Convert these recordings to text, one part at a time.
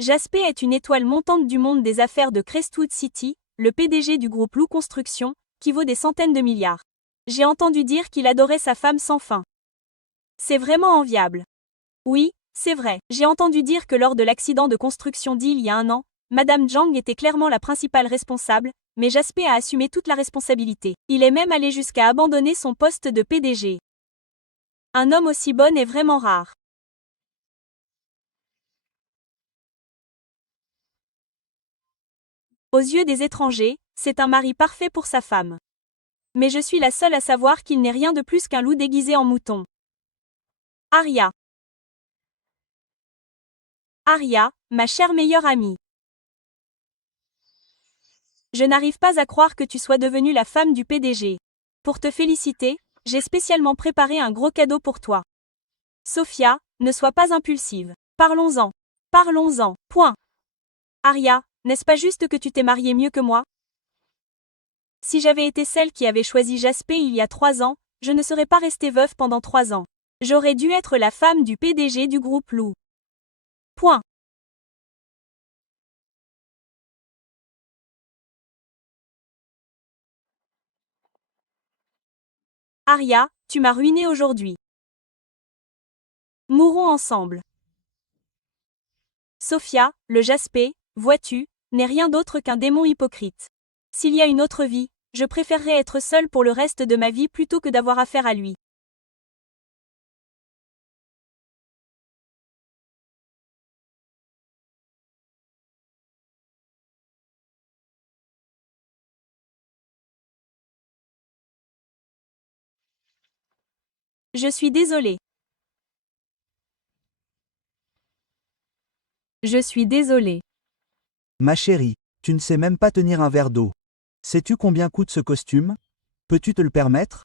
Jaspé est une étoile montante du monde des affaires de Crestwood City, le PDG du groupe Lou Construction, qui vaut des centaines de milliards. J'ai entendu dire qu'il adorait sa femme sans fin. C'est vraiment enviable. Oui, c'est vrai. J'ai entendu dire que lors de l'accident de construction d'il y a un an, Madame Zhang était clairement la principale responsable, mais Jaspé a assumé toute la responsabilité. Il est même allé jusqu'à abandonner son poste de PDG. Un homme aussi bon est vraiment rare. Aux yeux des étrangers, c'est un mari parfait pour sa femme. Mais je suis la seule à savoir qu'il n'est rien de plus qu'un loup déguisé en mouton. Arya. Arya, ma chère meilleure amie. Je n'arrive pas à croire que tu sois devenue la femme du PDG. Pour te féliciter, j'ai spécialement préparé un gros cadeau pour toi. Sophia, ne sois pas impulsive. Parlons-en. Parlons-en. Point. Arya, n'est-ce pas juste que tu t'es mariée mieux que moi? Si j'avais été celle qui avait choisi Jaspé il y a 3 ans, je ne serais pas restée veuve pendant 3 ans. J'aurais dû être la femme du PDG du groupe Lou. Point. Arya, tu m'as ruinée aujourd'hui. Mourons ensemble. Sophia, le Jaspé, vois-tu, n'est rien d'autre qu'un démon hypocrite. S'il y a une autre vie, je préférerais être seule pour le reste de ma vie plutôt que d'avoir affaire à lui. Je suis désolée. Je suis désolée. Ma chérie, tu ne sais même pas tenir un verre d'eau. Sais-tu combien coûte ce costume? Peux-tu te le permettre?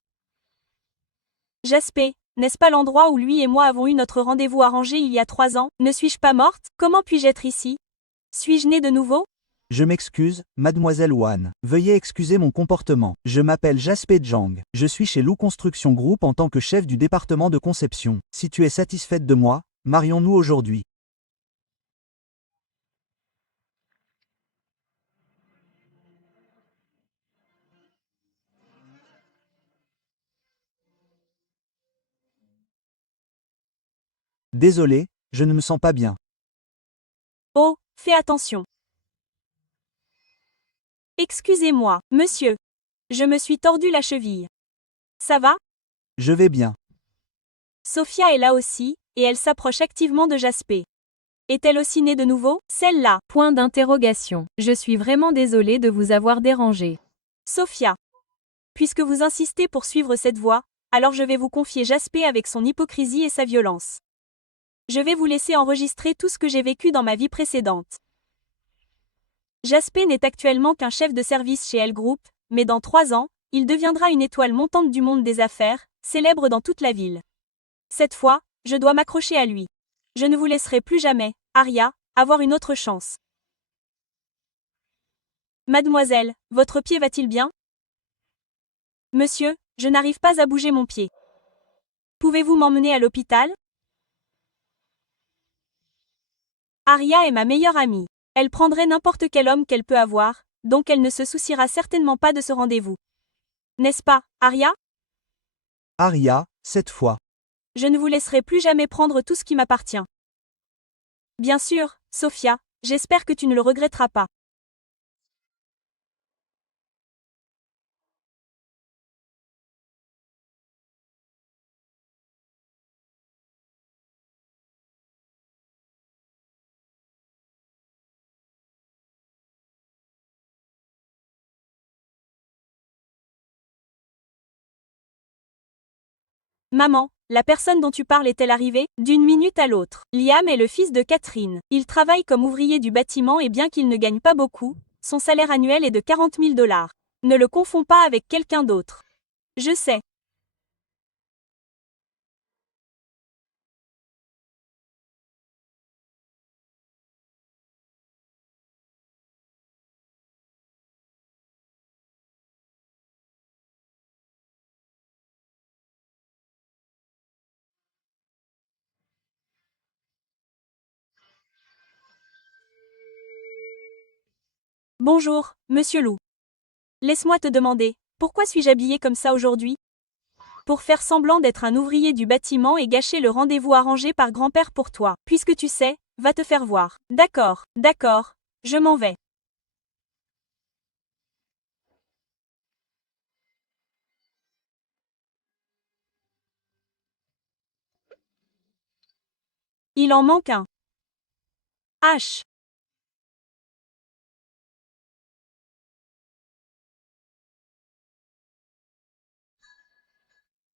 Jaspé, n'est-ce pas l'endroit où lui et moi avons eu notre rendez-vous arrangé il y a 3 ans? Ne suis-je pas morte? Comment puis-je être ici? Suis-je née de nouveau? Je m'excuse, mademoiselle Wan. Veuillez excuser mon comportement. Je m'appelle Jaspé Zhang. Je suis chez Lou Construction Group en tant que chef du département de conception. Si tu es satisfaite de moi, marions-nous aujourd'hui. Désolé, je ne me sens pas bien. Oh, fais attention. Excusez-moi, monsieur. Je me suis tordu la cheville. Ça va? Je vais bien. Sophia est là aussi, et elle s'approche activement de Jaspé. Est-elle aussi née de nouveau? Celle-là. Point d'interrogation. Je suis vraiment désolée de vous avoir dérangé. Sophia. Puisque vous insistez pour suivre cette voie, alors je vais vous confier Jaspé avec son hypocrisie et sa violence. Je vais vous laisser enregistrer tout ce que j'ai vécu dans ma vie précédente. Jaspé n'est actuellement qu'un chef de service chez L Group, mais dans 3 ans, il deviendra une étoile montante du monde des affaires, célèbre dans toute la ville. Cette fois, je dois m'accrocher à lui. Je ne vous laisserai plus jamais, Arya, avoir une autre chance. Mademoiselle, votre pied va-t-il bien? Monsieur, je n'arrive pas à bouger mon pied. Pouvez-vous m'emmener à l'hôpital? Arya est ma meilleure amie. Elle prendrait n'importe quel homme qu'elle peut avoir, donc elle ne se souciera certainement pas de ce rendez-vous. N'est-ce pas, Arya? Arya, cette fois. Je ne vous laisserai plus jamais prendre tout ce qui m'appartient. Bien sûr, Sophia, j'espère que tu ne le regretteras pas. Maman, la personne dont tu parles est-elle arrivée? D'une minute à l'autre. Liam est le fils de Catherine. Il travaille comme ouvrier du bâtiment et bien qu'il ne gagne pas beaucoup, son salaire annuel est de 40 000 dollars. Ne le confonds pas avec quelqu'un d'autre. Je sais. Bonjour, monsieur Lou. Laisse-moi te demander, pourquoi suis-je habillé comme ça aujourd'hui? Pour faire semblant d'être un ouvrier du bâtiment et gâcher le rendez-vous arrangé par grand-père pour toi. Puisque tu sais, va te faire voir. D'accord, d'accord, je m'en vais. Il en manque un. H.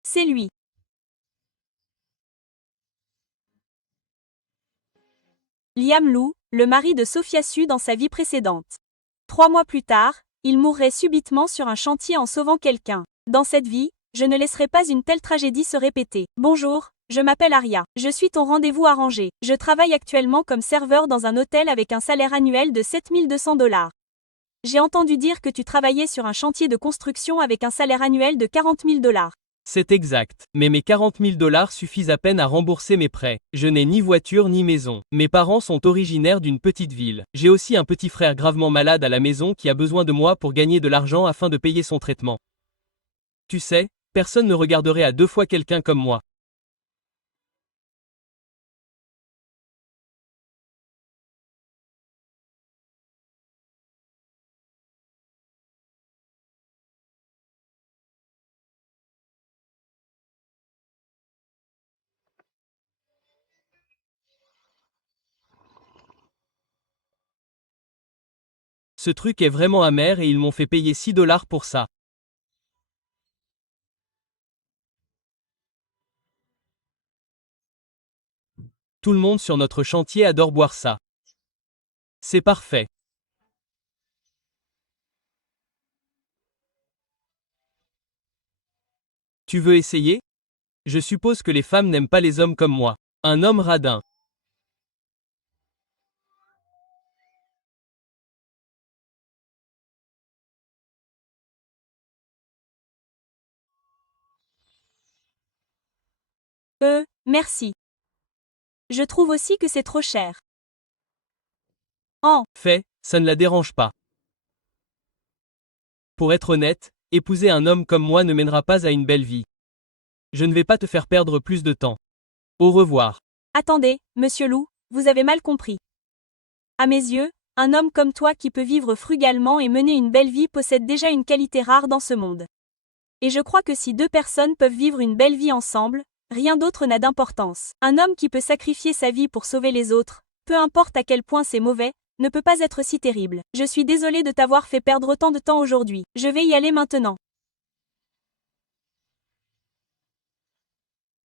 C'est lui. Liam Lou, le mari de Sophia Su dans sa vie précédente. 3 mois plus tard, il mourrait subitement sur un chantier en sauvant quelqu'un. Dans cette vie, je ne laisserai pas une telle tragédie se répéter. Bonjour, je m'appelle Aria. Je suis ton rendez-vous arrangé. Je travaille actuellement comme serveur dans un hôtel avec un salaire annuel de 7 200 $. J'ai entendu dire que tu travaillais sur un chantier de construction avec un salaire annuel de 40 000 $. C'est exact, mais mes 40 000 $ suffisent à peine à rembourser mes prêts. Je n'ai ni voiture ni maison. Mes parents sont originaires d'une petite ville. J'ai aussi un petit frère gravement malade à la maison qui a besoin de moi pour gagner de l'argent afin de payer son traitement. Tu sais, personne ne regarderait à 2 fois quelqu'un comme moi. Ce truc est vraiment amer et ils m'ont fait payer 6 $ pour ça. Tout le monde sur notre chantier adore boire ça. C'est parfait. Tu veux essayer? Je suppose que les femmes n'aiment pas les hommes comme moi. Un homme radin. Merci. Je trouve aussi que c'est trop cher. En Fait, ça ne la dérange pas. Pour être honnête, épouser un homme comme moi ne mènera pas à une belle vie. Je ne vais pas te faire perdre plus de temps. Au revoir. Attendez, monsieur Lou, vous avez mal compris. À mes yeux, un homme comme toi qui peut vivre frugalement et mener une belle vie possède déjà une qualité rare dans ce monde. Et je crois que si 2 personnes peuvent vivre une belle vie ensemble, rien d'autre n'a d'importance. Un homme qui peut sacrifier sa vie pour sauver les autres, peu importe à quel point c'est mauvais, ne peut pas être si terrible. Je suis désolée de t'avoir fait perdre autant de temps aujourd'hui. Je vais y aller maintenant.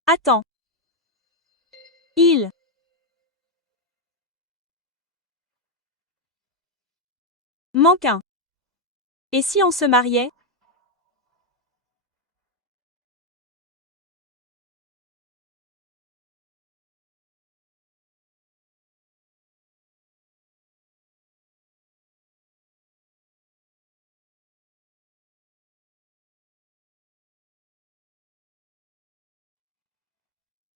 Attends. Il manque un. Et si on se mariait?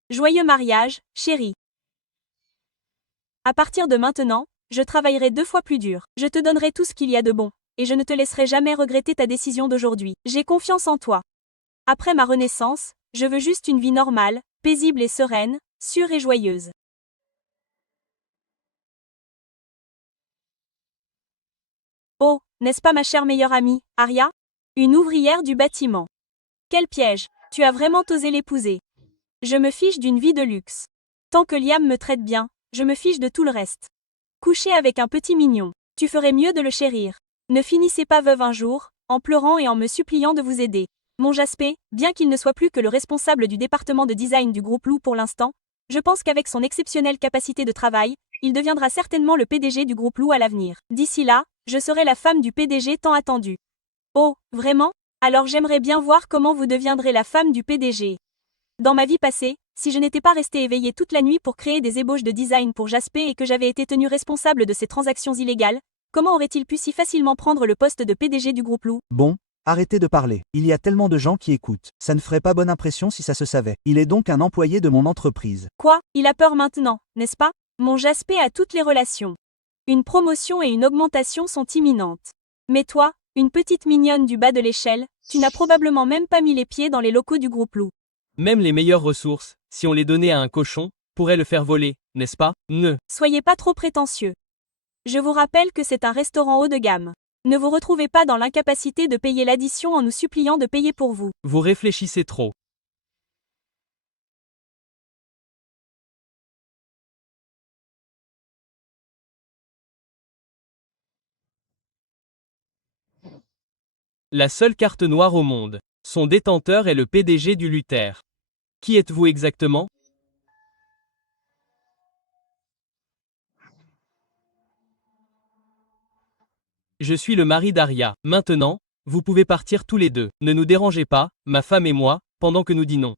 Joyeux mariage, chérie. À partir de maintenant, je travaillerai 2 fois plus dur. Je te donnerai tout ce qu'il y a de bon. Et je ne te laisserai jamais regretter ta décision d'aujourd'hui. J'ai confiance en toi. Après ma renaissance, je veux juste une vie normale, paisible et sereine, sûre et joyeuse. Oh, n'est-ce pas ma chère meilleure amie, Aria? Une ouvrière du bâtiment. Quel piège! Tu as vraiment osé l'épouser. Je me fiche d'une vie de luxe. Tant que Liam me traite bien, je me fiche de tout le reste. Coucher avec un petit mignon. Tu ferais mieux de le chérir. Ne finissez pas veuve un jour, en pleurant et en me suppliant de vous aider. Mon Jaspé, bien qu'il ne soit plus que le responsable du département de design du groupe Lou pour l'instant, je pense qu'avec son exceptionnelle capacité de travail, il deviendra certainement le PDG du groupe Lou à l'avenir. D'ici là, je serai la femme du PDG tant attendue. Oh, vraiment? Alors j'aimerais bien voir comment vous deviendrez la femme du PDG. Dans ma vie passée, si je n'étais pas restée éveillée toute la nuit pour créer des ébauches de design pour Jaspé et que j'avais été tenue responsable de ces transactions illégales, comment aurait-il pu si facilement prendre le poste de PDG du groupe Lou? Bon, arrêtez de parler. Il y a tellement de gens qui écoutent. Ça ne ferait pas bonne impression si ça se savait. Il est donc un employé de mon entreprise. Quoi? Il a peur maintenant, n'est-ce pas? Mon Jaspé a toutes les relations. Une promotion et une augmentation sont imminentes. Mais toi, une petite mignonne du bas de l'échelle, tu n'as probablement même pas mis les pieds dans les locaux du groupe Lou. Même les meilleures ressources, si on les donnait à un cochon, pourraient le faire voler, n'est-ce pas? Ne. Soyez pas trop prétentieux. Je vous rappelle que c'est un restaurant haut de gamme. Ne vous retrouvez pas dans l'incapacité de payer l'addition en nous suppliant de payer pour vous. Vous réfléchissez trop. La seule carte noire au monde. Son détenteur est le PDG du Luther. Qui êtes-vous exactement? Je suis le mari d'Aria. Maintenant, vous pouvez partir tous les deux. Ne nous dérangez pas, ma femme et moi, pendant que nous dînons.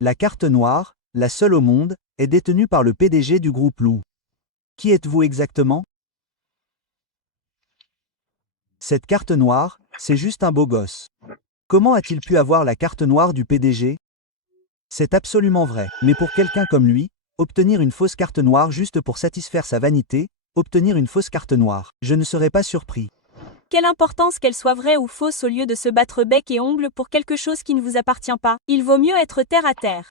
La carte noire, la seule au monde, est détenue par le PDG du groupe Lou. Qui êtes-vous exactement? Cette carte noire, c'est juste un beau gosse. Comment a-t-il pu avoir la carte noire du PDG? C'est absolument vrai, mais pour quelqu'un comme lui, obtenir une fausse carte noire juste pour satisfaire sa vanité, obtenir une fausse carte noire, je ne serais pas surpris. Quelle importance qu'elle soit vraie ou fausse au lieu de se battre bec et ongle pour quelque chose qui ne vous appartient pas, il vaut mieux être terre à terre.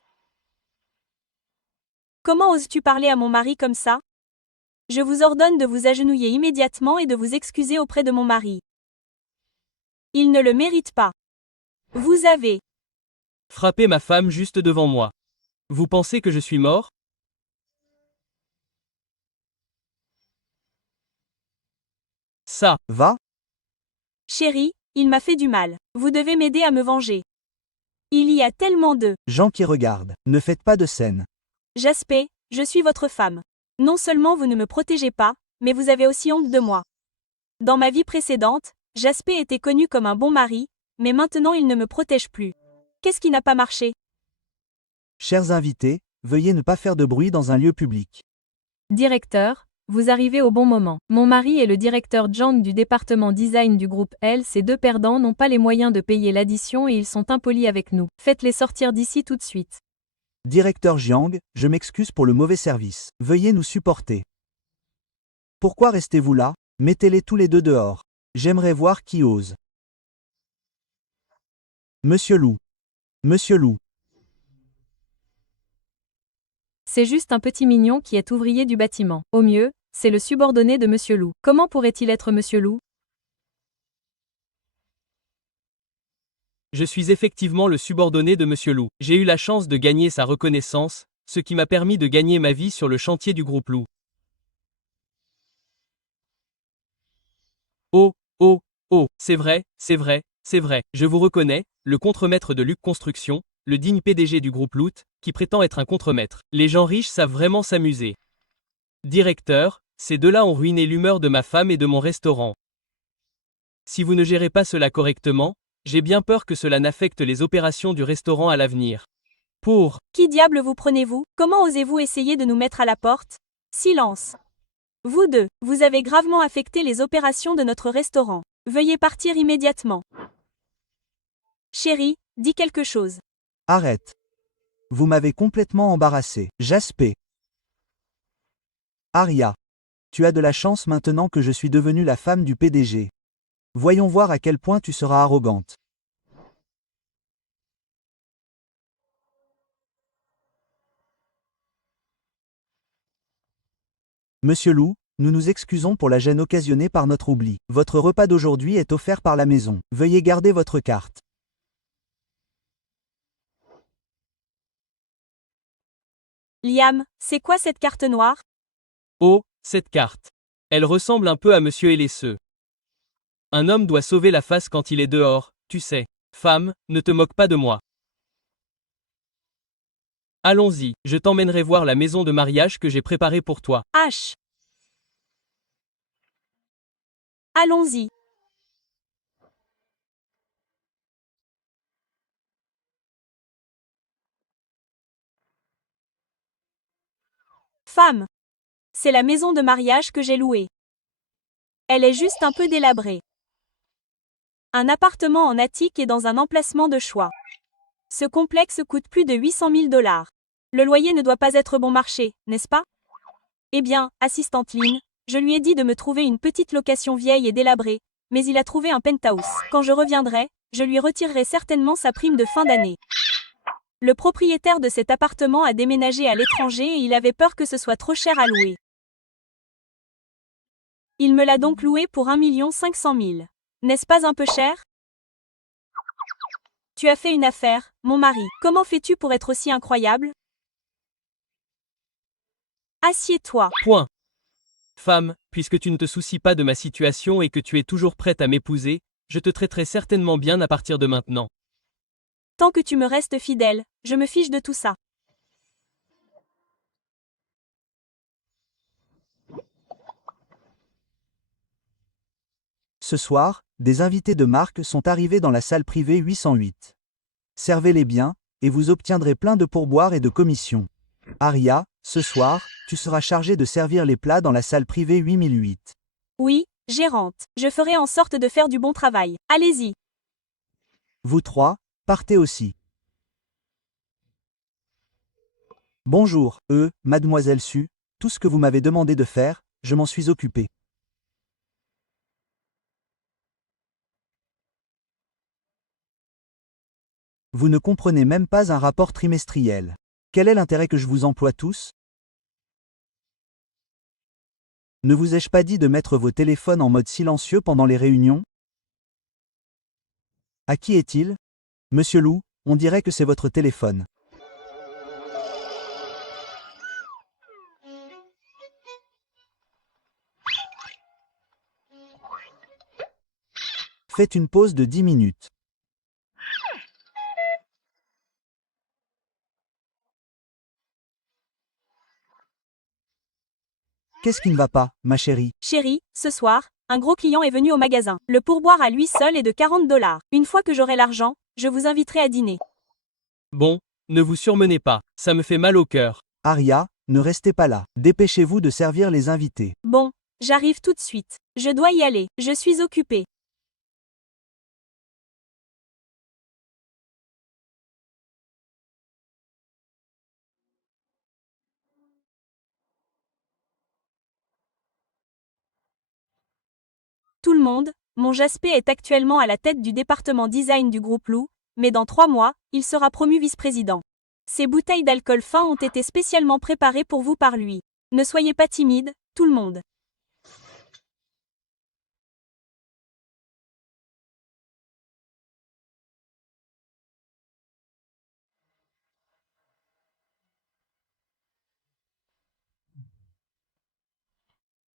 Comment oses-tu parler à mon mari comme ça? Je vous ordonne de vous agenouiller immédiatement et de vous excuser auprès de mon mari. Il ne le mérite pas. Vous avez Frappez ma femme juste devant moi. Vous pensez que je suis mort? Ça. Va? Chérie, il m'a fait du mal. Vous devez m'aider à me venger. Il y a tellement de... Gens qui regardent, ne faites pas de scène. Jaspé, je suis votre femme. Non seulement vous ne me protégez pas, mais vous avez aussi honte de moi. Dans ma vie précédente, Jaspé était connu comme un bon mari, mais maintenant il ne me protège plus. Qu'est-ce qui n'a pas marché? Chers invités, veuillez ne pas faire de bruit dans un lieu public. Directeur, vous arrivez au bon moment. Mon mari et le directeur Zhang du département design du groupe L, ces deux perdants n'ont pas les moyens de payer l'addition et ils sont impolis avec nous. Faites-les sortir d'ici tout de suite. Directeur Jiang, je m'excuse pour le mauvais service. Veuillez nous supporter. Pourquoi restez-vous là? Mettez-les tous les deux dehors. J'aimerais voir qui ose. Monsieur Lou. Monsieur Lou. C'est juste un petit mignon qui est ouvrier du bâtiment. Au mieux, c'est le subordonné de Monsieur Lou. Comment pourrait-il être Monsieur Lou? Je suis effectivement le subordonné de Monsieur Lou. J'ai eu la chance de gagner sa reconnaissance, ce qui m'a permis de gagner ma vie sur le chantier du groupe Lou. Oh, oh, oh, c'est vrai, c'est vrai, c'est vrai. Je vous reconnais, le contremaître de Luc Construction, le digne PDG du groupe Lout, qui prétend être un contremaître. Les gens riches savent vraiment s'amuser. Directeur, ces deux-là ont ruiné l'humeur de ma femme et de mon restaurant. Si vous ne gérez pas cela correctement, j'ai bien peur que cela n'affecte les opérations du restaurant à l'avenir. Pour Qui diable vous prenez-vous? Comment osez-vous essayer de nous mettre à la porte? Silence. Vous deux, vous avez gravement affecté les opérations de notre restaurant. Veuillez partir immédiatement. Chérie, dis quelque chose. Arrête. Vous m'avez complètement embarrassé. Jaspé. Aria. Tu as de la chance maintenant que je suis devenue la femme du PDG. Voyons voir à quel point tu seras arrogante. Monsieur Lou, nous nous excusons pour la gêne occasionnée par notre oubli. Votre repas d'aujourd'hui est offert par la maison. Veuillez garder votre carte. Liam, c'est quoi cette carte noire? oh, cette carte. Elle ressemble un peu à Monsieur Elesseux. Un homme doit sauver la face quand il est dehors, tu sais. Femme, ne te moque pas de moi. Allons-y, je t'emmènerai voir la maison de mariage que j'ai préparée pour toi. H. Allons-y. Femme. C'est la maison de mariage que j'ai louée. Elle est juste un peu délabrée. Un appartement en attique et dans un emplacement de choix. Ce complexe coûte plus de 800 000 $. Le loyer ne doit pas être bon marché, n'est-ce pas? Eh bien, assistante Lynn, je lui ai dit de me trouver une petite location vieille et délabrée, mais il a trouvé un penthouse. Quand je reviendrai, je lui retirerai certainement sa prime de fin d'année. Le propriétaire de cet appartement a déménagé à l'étranger et il avait peur que ce soit trop cher à louer. Il me l'a donc loué pour 1 500 000. N'est-ce pas un peu cher? Tu as fait une affaire, mon mari. Comment fais-tu pour être aussi incroyable? Assieds-toi. Point. Femme, puisque tu ne te soucies pas de ma situation et que tu es toujours prête à m'épouser, je te traiterai certainement bien à partir de maintenant. Tant que tu me restes fidèle, je me fiche de tout ça. Ce soir, des invités de marque sont arrivés dans la salle privée 808. Servez-les bien, et vous obtiendrez plein de pourboires et de commissions. Aria, ce soir, tu seras chargée de servir les plats dans la salle privée 8008. Oui, gérante, je ferai en sorte de faire du bon travail. Allez-y. Vous trois, partez aussi. Bonjour, mademoiselle Su, tout ce que vous m'avez demandé de faire, je m'en suis occupé. Vous ne comprenez même pas un rapport trimestriel. Quel est l'intérêt que je vous emploie tous? Ne vous ai-je pas dit de mettre vos téléphones en mode silencieux pendant les réunions? À qui est-il? Monsieur Lou, on dirait que c'est votre téléphone. Faites une pause de 10 minutes. Qu'est-ce qui ne va pas, ma chérie? Chérie, ce soir, un gros client est venu au magasin. Le pourboire à lui seul est de 40 $. Une fois que j'aurai l'argent, je vous inviterai à dîner. Bon, ne vous surmenez pas, ça me fait mal au cœur. Aria, ne restez pas là. Dépêchez-vous de servir les invités. Bon, j'arrive tout de suite. Je dois y aller, je suis occupée. Tout le monde, mon Jaspé est actuellement à la tête du département design du groupe Lou, mais dans 3 mois, il sera promu vice-président. Ces bouteilles d'alcool fin ont été spécialement préparées pour vous par lui. Ne soyez pas timide, tout le monde.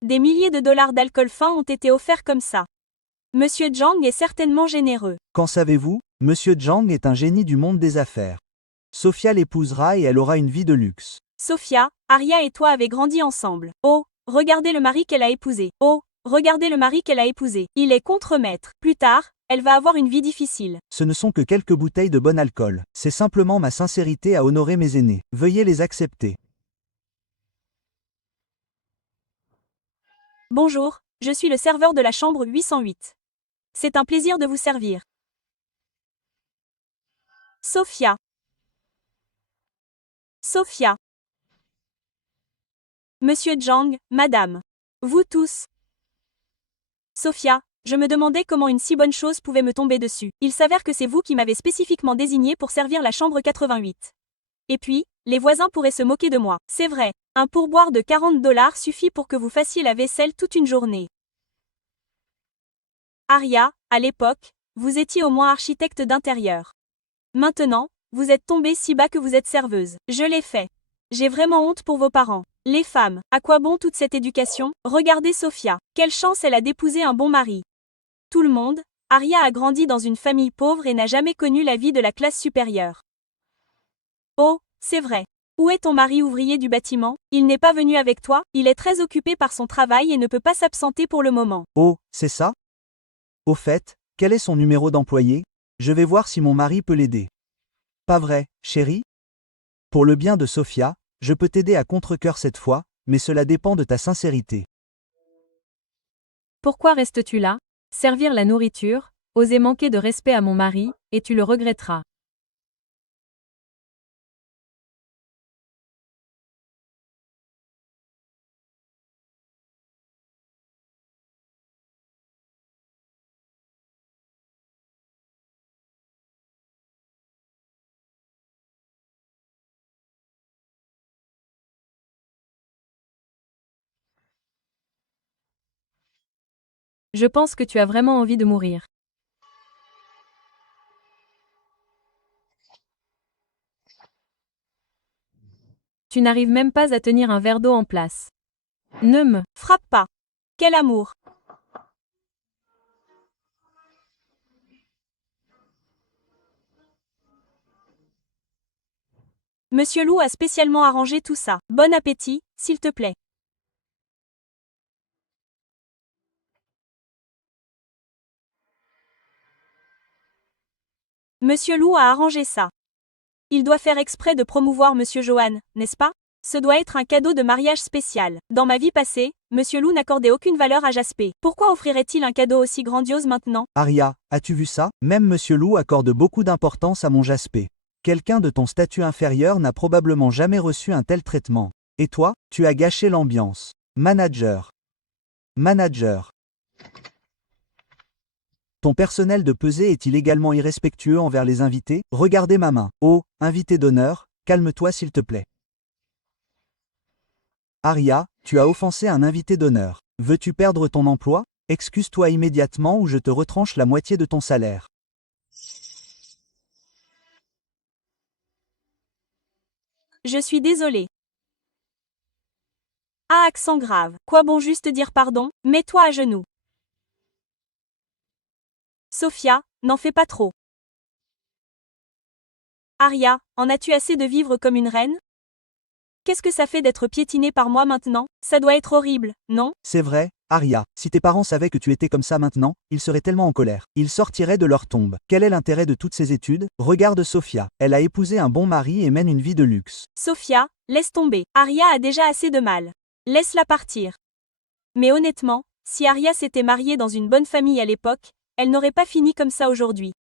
Des milliers de dollars d'alcool fin ont été offerts comme ça. Monsieur Zhang est certainement généreux. Qu'en savez-vous? Monsieur Zhang est un génie du monde des affaires. Sophia l'épousera et elle aura une vie de luxe. Sophia, Aria et toi avez grandi ensemble. Oh, regardez le mari qu'elle a épousé. Oh, regardez le mari qu'elle a épousé. Il est contremaître. Plus tard, elle va avoir une vie difficile. Ce ne sont que quelques bouteilles de bon alcool. C'est simplement ma sincérité à honorer mes aînés. Veuillez les accepter. Bonjour, je suis le serveur de la chambre 808. C'est un plaisir de vous servir. Sophia. Sophia. Monsieur Zhang, madame. Vous tous. Sophia, je me demandais comment une si bonne chose pouvait me tomber dessus. Il s'avère que c'est vous qui m'avez spécifiquement désigné pour servir la chambre 88. Et puis, les voisins pourraient se moquer de moi. C'est vrai, un pourboire de 40 $ suffit pour que vous fassiez la vaisselle toute une journée. Aria, à l'époque, vous étiez au moins architecte d'intérieur. Maintenant, vous êtes tombée si bas que vous êtes serveuse. Je l'ai fait. J'ai vraiment honte pour vos parents. Les femmes, à quoi bon toute cette éducation? Regardez Sophia. Quelle chance elle a d'épouser un bon mari. Tout le monde, Aria a grandi dans une famille pauvre et n'a jamais connu la vie de la classe supérieure. Oh, c'est vrai. Où est ton mari ouvrier du bâtiment? Il n'est pas venu avec toi? Il est très occupé par son travail et ne peut pas s'absenter pour le moment. Oh, c'est ça? Au fait, quel est son numéro d'employé? Je vais voir si mon mari peut l'aider. Pas vrai, chérie? Pour le bien de Sophia, je peux t'aider à contre-cœur cette fois, mais cela dépend de ta sincérité. Pourquoi restes-tu là? Servir la nourriture, oser manquer de respect à mon mari, et tu le regretteras. Je pense que tu as vraiment envie de mourir. Tu n'arrives même pas à tenir un verre d'eau en place. Ne me Frappe pas. Quel amour. Monsieur Lou a spécialement arrangé tout ça. Bon appétit, s'il te plaît. Monsieur Lou a arrangé ça. Il doit faire exprès de promouvoir Monsieur Johan, n'est-ce pas? Ce doit être un cadeau de mariage spécial. Dans ma vie passée, Monsieur Lou n'accordait aucune valeur à Jaspé. Pourquoi offrirait-il un cadeau aussi grandiose maintenant? Aria, as-tu vu ça? Même Monsieur Lou accorde beaucoup d'importance à mon Jaspé. Quelqu'un de ton statut inférieur n'a probablement jamais reçu un tel traitement. Et toi, tu as gâché l'ambiance. Manager. Manager. Ton personnel de pesée est-il également irrespectueux envers les invités? Regardez ma main. Oh, invité d'honneur, calme-toi s'il te plaît. Aria, tu as offensé un invité d'honneur. Veux-tu perdre ton emploi? Excuse-toi immédiatement ou je te retranche la moitié de ton salaire. Je suis désolé. Ah, accent grave. Quoi bon juste dire pardon? Mets-toi à genoux. Sophia, n'en fais pas trop. Aria, en as-tu assez de vivre comme une reine? Qu'est-ce que ça fait d'être piétinée par moi maintenant? Ça doit être horrible, non? C'est vrai, Aria, si tes parents savaient que tu étais comme ça maintenant, ils seraient tellement en colère. Ils sortiraient de leur tombe. Quel est l'intérêt de toutes ces études? Regarde Sophia. Elle a épousé un bon mari et mène une vie de luxe. Sophia, laisse tomber. Aria a déjà assez de mal. Laisse-la partir. Mais honnêtement, si Aria s'était mariée dans une bonne famille à l'époque, elle n'aurait pas fini comme ça aujourd'hui.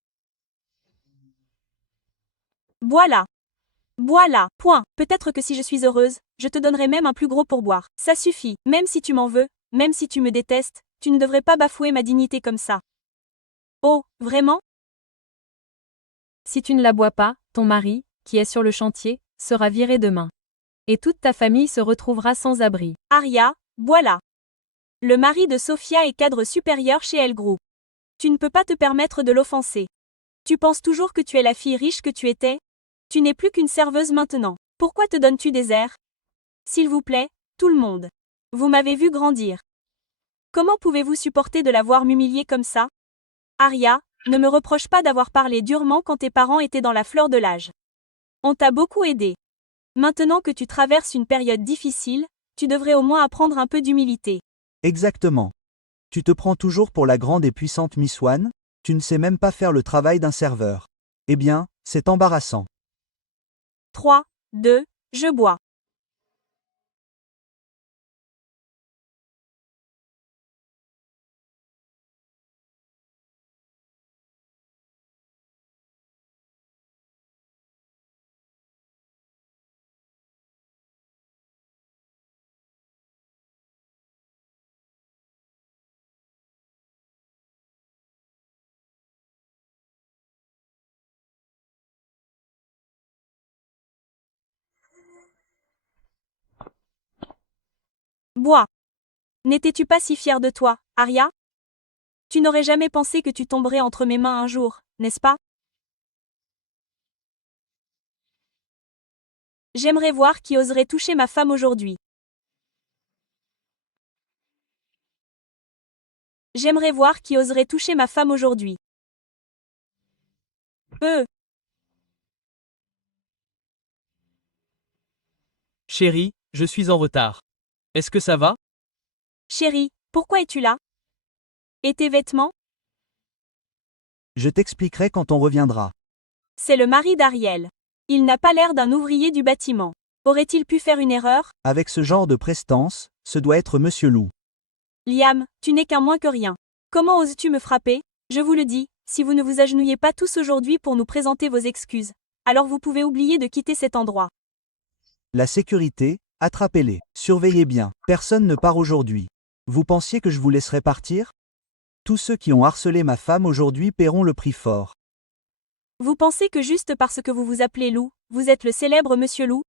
Voilà. Voilà, point. Peut-être que si je suis heureuse, je te donnerai même un plus gros pourboire. Ça suffit. Même si tu m'en veux, même si tu me détestes, tu ne devrais pas bafouer ma dignité comme ça. Oh, vraiment? Si tu ne la bois pas, ton mari, qui est sur le chantier, sera viré demain. Et toute ta famille se retrouvera sans abri. Aria, voilà. Le mari de Sophia est cadre supérieur chez Elle Group. Tu ne peux pas te permettre de l'offenser. Tu penses toujours que tu es la fille riche que tu étais? Tu n'es plus qu'une serveuse maintenant. Pourquoi te donnes-tu des airs? S'il vous plaît, tout le monde. Vous m'avez vu grandir. Comment pouvez-vous supporter de la voir m'humilier comme ça? Aria, ne me reproche pas d'avoir parlé durement quand tes parents étaient dans la fleur de l'âge. On t'a beaucoup aidé. Maintenant que tu traverses une période difficile, tu devrais au moins apprendre un peu d'humilité. Exactement. Tu te prends toujours pour la grande et puissante Miss One? Tu ne sais même pas faire le travail d'un serveur. Eh bien, c'est embarrassant. 3, 2, je bois. Bois. N'étais-tu pas si fière de toi, Aria? Tu n'aurais jamais pensé que tu tomberais entre mes mains un jour, n'est-ce pas? J'aimerais voir qui oserait toucher ma femme aujourd'hui. J'aimerais voir qui oserait toucher ma femme aujourd'hui. Chérie, je suis en retard. Est-ce que ça va? Chérie, pourquoi es-tu là? Et tes vêtements? Je t'expliquerai quand on reviendra. C'est le mari d'Ariel. Il n'a pas l'air d'un ouvrier du bâtiment. Aurait-il pu faire une erreur? Avec ce genre de prestance, ce doit être Monsieur Lou. Liam, tu n'es qu'un moins que rien. Comment oses-tu me frapper? Je vous le dis, si vous ne vous agenouillez pas tous aujourd'hui pour nous présenter vos excuses, alors vous pouvez oublier de quitter cet endroit. La sécurité, attrapez-les. Surveillez bien. Personne ne part aujourd'hui. Vous pensiez que je vous laisserais partir? Tous ceux qui ont harcelé ma femme aujourd'hui paieront le prix fort. Vous pensez que juste parce que vous vous appelez Lou, vous êtes le célèbre Monsieur Lou?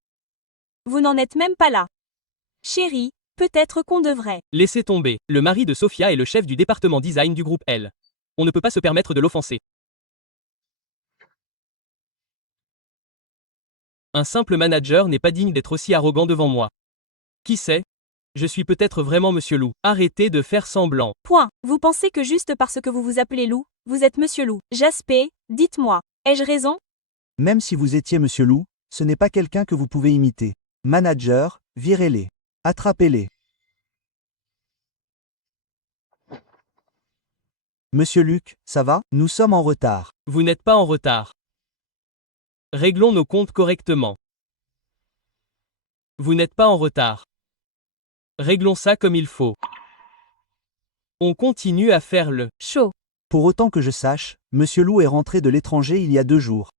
Vous n'en êtes même pas là. Chérie, Peut-être qu'on devrait. Laissez tomber. Le mari de Sophia est le chef du département design du groupe L. On ne peut pas se permettre de l'offenser. Un simple manager n'est pas digne d'être aussi arrogant devant moi. Qui sait? Je suis peut-être vraiment Monsieur Lou. Arrêtez de faire semblant. Point. Vous pensez que juste parce que vous vous appelez Lou, vous êtes Monsieur Lou. Jaspé, dites-moi. Ai-je raison? Même si vous étiez Monsieur Lou, ce n'est pas quelqu'un que vous pouvez imiter. Manager, virez-les. Attrapez-les. Monsieur Luc, ça va? Nous sommes en retard. Vous n'êtes pas en retard. Réglons nos comptes correctement. Vous n'êtes pas en retard. Réglons ça comme il faut. On continue à faire le Chaud. Pour autant que je sache, Monsieur Lou est rentré de l'étranger il y a 2 jours.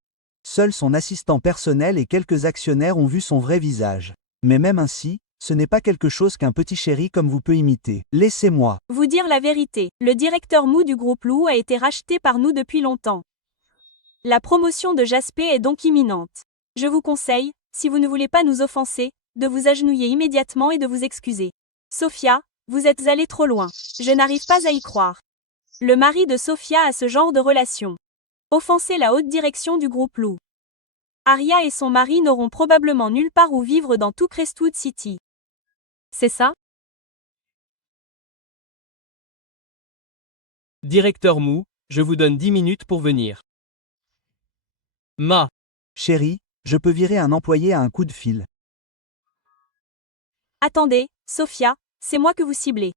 Seul son assistant personnel et quelques actionnaires ont vu son vrai visage. Mais même ainsi, ce n'est pas quelque chose qu'un petit chéri comme vous peut imiter. Laissez-moi. Vous dire la vérité. Le directeur Mou du groupe Lou a été racheté par nous depuis longtemps. La promotion de Jaspé est donc imminente. Je vous conseille, si vous ne voulez pas nous offenser, de vous agenouiller immédiatement et de vous excuser. Sophia, vous êtes allée trop loin. Je n'arrive pas à y croire. Le mari de Sophia a ce genre de relation. Offenser la haute direction du groupe Lou. Aria et son mari n'auront probablement nulle part où vivre dans tout Crestwood City. C'est ça? directeur Mou, je vous donne 10 minutes pour venir. Chérie, je peux virer un employé à un coup de fil. Attendez, Sophia, c'est moi que vous ciblez.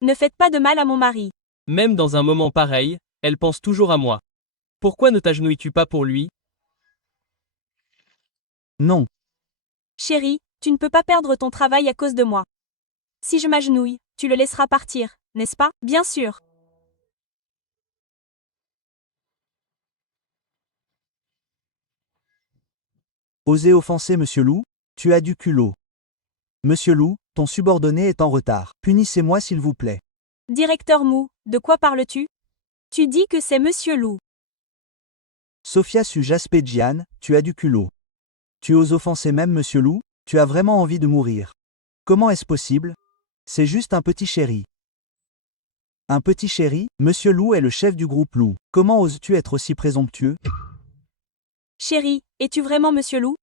Ne faites pas de mal à mon mari. Même dans un moment pareil, elle pense toujours à moi. Pourquoi ne t'agenouilles-tu pas pour lui? Non. Chérie, tu ne peux pas perdre ton travail à cause de moi. Si je m'agenouille, tu le laisseras partir, n'est-ce pas? Bien sûr. Osez offenser Monsieur Lou? Tu as du culot. Monsieur Lou, ton subordonné est en retard. Punissez-moi s'il vous plaît. Directeur Mou, de quoi parles-tu? Tu dis que c'est Monsieur Lou. Sophia Su Jaspéjian, tu as du culot. Tu oses offenser même Monsieur Lou? Tu as vraiment envie de mourir. Comment est-ce possible? C'est juste un petit chéri. Un petit chéri? Monsieur Lou est le chef du groupe Lou. Comment oses-tu être aussi présomptueux? Chérie, es-tu vraiment Monsieur Lou?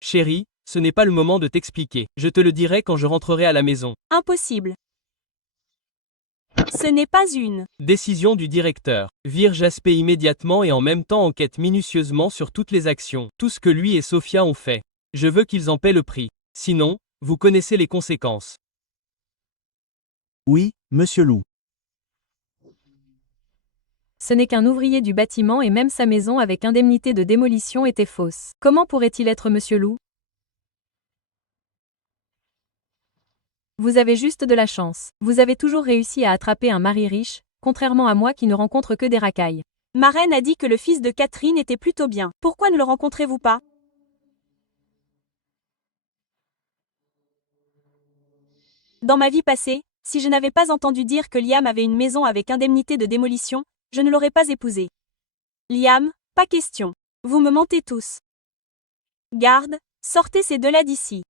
Chérie, ce n'est pas le moment de t'expliquer. Je te le dirai quand je rentrerai à la maison. Impossible. Ce n'est pas une. Décision du directeur. Vire Jaspé immédiatement et en même temps enquête minutieusement sur toutes les actions, tout ce que lui et Sophia ont fait. Je veux qu'ils en paient le prix. Sinon, vous connaissez les conséquences. Oui, Monsieur Lou. Ce n'est qu'un ouvrier du bâtiment et même sa maison avec indemnité de démolition était fausse. Comment pourrait-il être Monsieur Lou? Vous avez juste de la chance. Vous avez toujours réussi à attraper un mari riche, contrairement à moi qui ne rencontre que des racailles. Ma reine a dit que le fils de Catherine était plutôt bien. Pourquoi ne le rencontrez-vous pas? Dans ma vie passée, si je n'avais pas entendu dire que Liam avait une maison avec indemnité de démolition, je ne l'aurais pas épousé. Liam, pas question. Vous me mentez tous. Garde, sortez ces deux-là d'ici.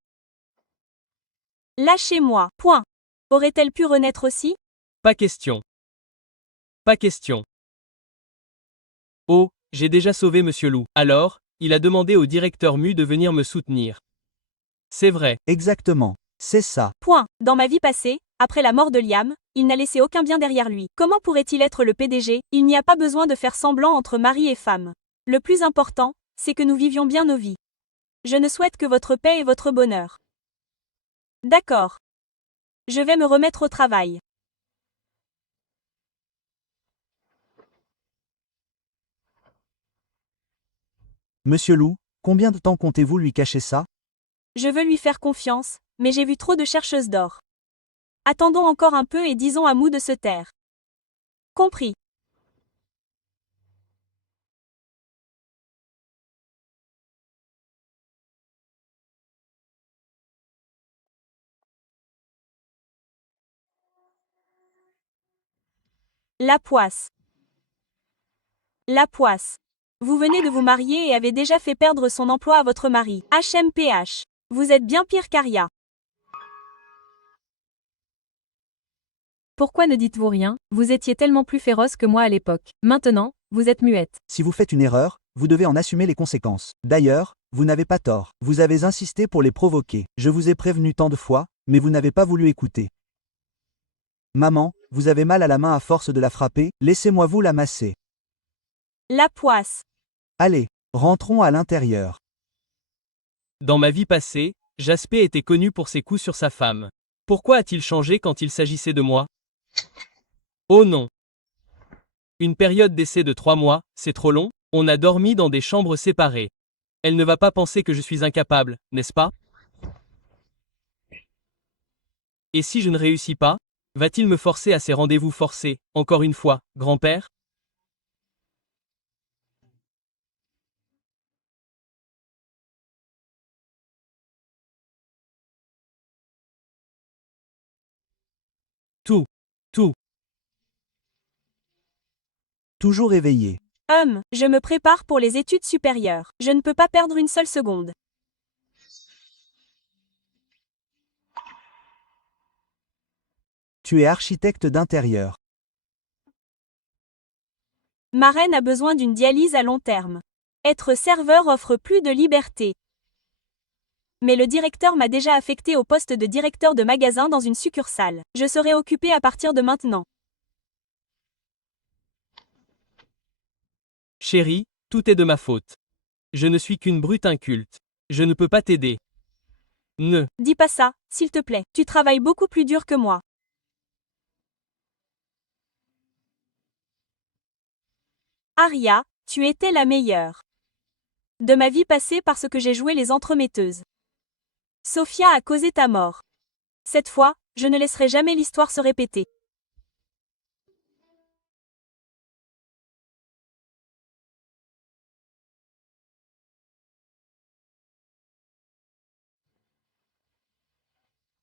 Lâchez-moi. Point. Aurait-elle pu renaître aussi? Pas question. Pas question. Oh, j'ai déjà sauvé Monsieur Lou. Alors, il a demandé au directeur Mu de venir me soutenir. C'est vrai. Exactement. C'est ça. Point. Dans ma vie passée, après la mort de Liam, il n'a laissé aucun bien derrière lui. Comment pourrait-il être le PDG? Il n'y a pas besoin de faire semblant entre mari et femme. Le plus important, c'est que nous vivions bien nos vies. Je ne souhaite que votre paix et votre bonheur. D'accord. Je vais me remettre au travail. Monsieur Lou, combien de temps comptez-vous lui cacher ça? Je veux lui faire confiance, mais j'ai vu trop de chercheuses d'or. Attendons encore un peu et disons à Mou de se taire. Compris. La poisse. La poisse. Vous venez de vous marier et avez déjà fait perdre son emploi à votre mari. HMPH. Vous êtes bien pire qu'Aria. Pourquoi ne dites-vous rien? Vous étiez tellement plus féroce que moi à l'époque. Maintenant, vous êtes muette. Si vous faites une erreur, vous devez en assumer les conséquences. D'ailleurs, vous n'avez pas tort. Vous avez insisté pour les provoquer. Je vous ai prévenu tant de fois, mais vous n'avez pas voulu écouter. Maman, vous avez mal à la main à force de la frapper, laissez-moi vous la masser. La poisse. Allez, rentrons à l'intérieur. Dans ma vie passée, Jaspé était connu pour ses coups sur sa femme. Pourquoi a-t-il changé quand il s'agissait de moi? Oh non. Une période d'essai de 3 mois, c'est trop long? On a dormi dans des chambres séparées. Elle ne va pas penser que je suis incapable, n'est-ce pas? Et si je ne réussis pas? Va-t-il me forcer à ces rendez-vous forcés, encore une fois, grand-père? Tout. Toujours éveillé. Je me prépare pour les études supérieures. Je ne peux pas perdre une seule seconde. Tu es architecte d'intérieur. Ma reine a besoin d'une dialyse à long terme. Être serveur offre plus de liberté. Mais le directeur m'a déjà affecté au poste de directeur de magasin dans une succursale. Je serai occupé à partir de maintenant. Chérie, tout est de ma faute. Je ne suis qu'une brute inculte. Je ne peux pas t'aider. Ne. Dis pas ça, s'il te plaît. Tu travailles beaucoup plus dur que moi. Aria, tu étais la meilleure de ma vie passée parce que j'ai joué les entremetteuses. Sophia a causé ta mort. Cette fois, je ne laisserai jamais l'histoire se répéter.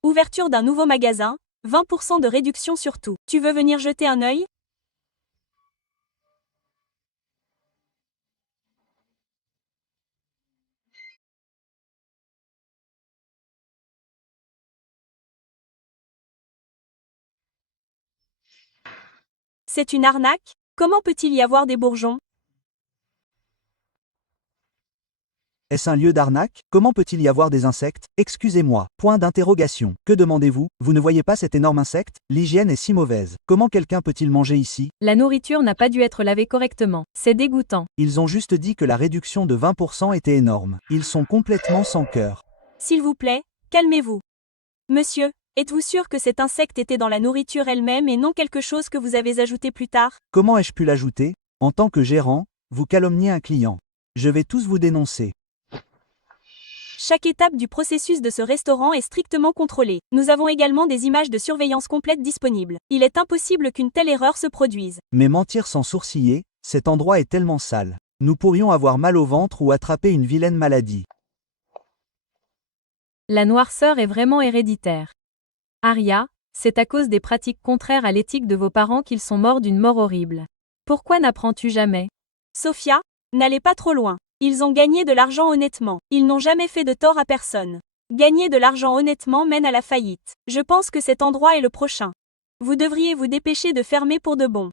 Ouverture d'un nouveau magasin, 20% de réduction sur tout. Tu veux venir jeter un œil? C'est une arnaque? Comment peut-il y avoir des bourgeons? Est-ce un lieu d'arnaque? Comment peut-il y avoir des insectes? Excusez-moi. Point d'interrogation. Que demandez-vous? Vous ne voyez pas cet énorme insecte? L'hygiène est si mauvaise. Comment quelqu'un peut-il manger ici? La nourriture n'a pas dû être lavée correctement. C'est dégoûtant. Ils ont juste dit que la réduction de 20% était énorme. Ils sont complètement sans cœur. S'il vous plaît, calmez-vous. Monsieur, êtes-vous sûr que cet insecte était dans la nourriture elle-même et non quelque chose que vous avez ajouté plus tard? Comment ai-je pu l'ajouter? En tant que gérant, vous calomniez un client. Je vais tous vous dénoncer. Chaque étape du processus de ce restaurant est strictement contrôlée. Nous avons également des images de surveillance complète disponibles. Il est impossible qu'une telle erreur se produise. Mais mentir sans sourciller, cet endroit est tellement sale. Nous pourrions avoir mal au ventre ou attraper une vilaine maladie. La noirceur est vraiment héréditaire. Aria, c'est à cause des pratiques contraires à l'éthique de vos parents qu'ils sont morts d'une mort horrible. Pourquoi n'apprends-tu jamais? Sophia, n'allez pas trop loin. Ils ont gagné de l'argent honnêtement. Ils n'ont jamais fait de tort à personne. Gagner de l'argent honnêtement mène à la faillite. Je pense que cet endroit est le prochain. Vous devriez vous dépêcher de fermer pour de bon.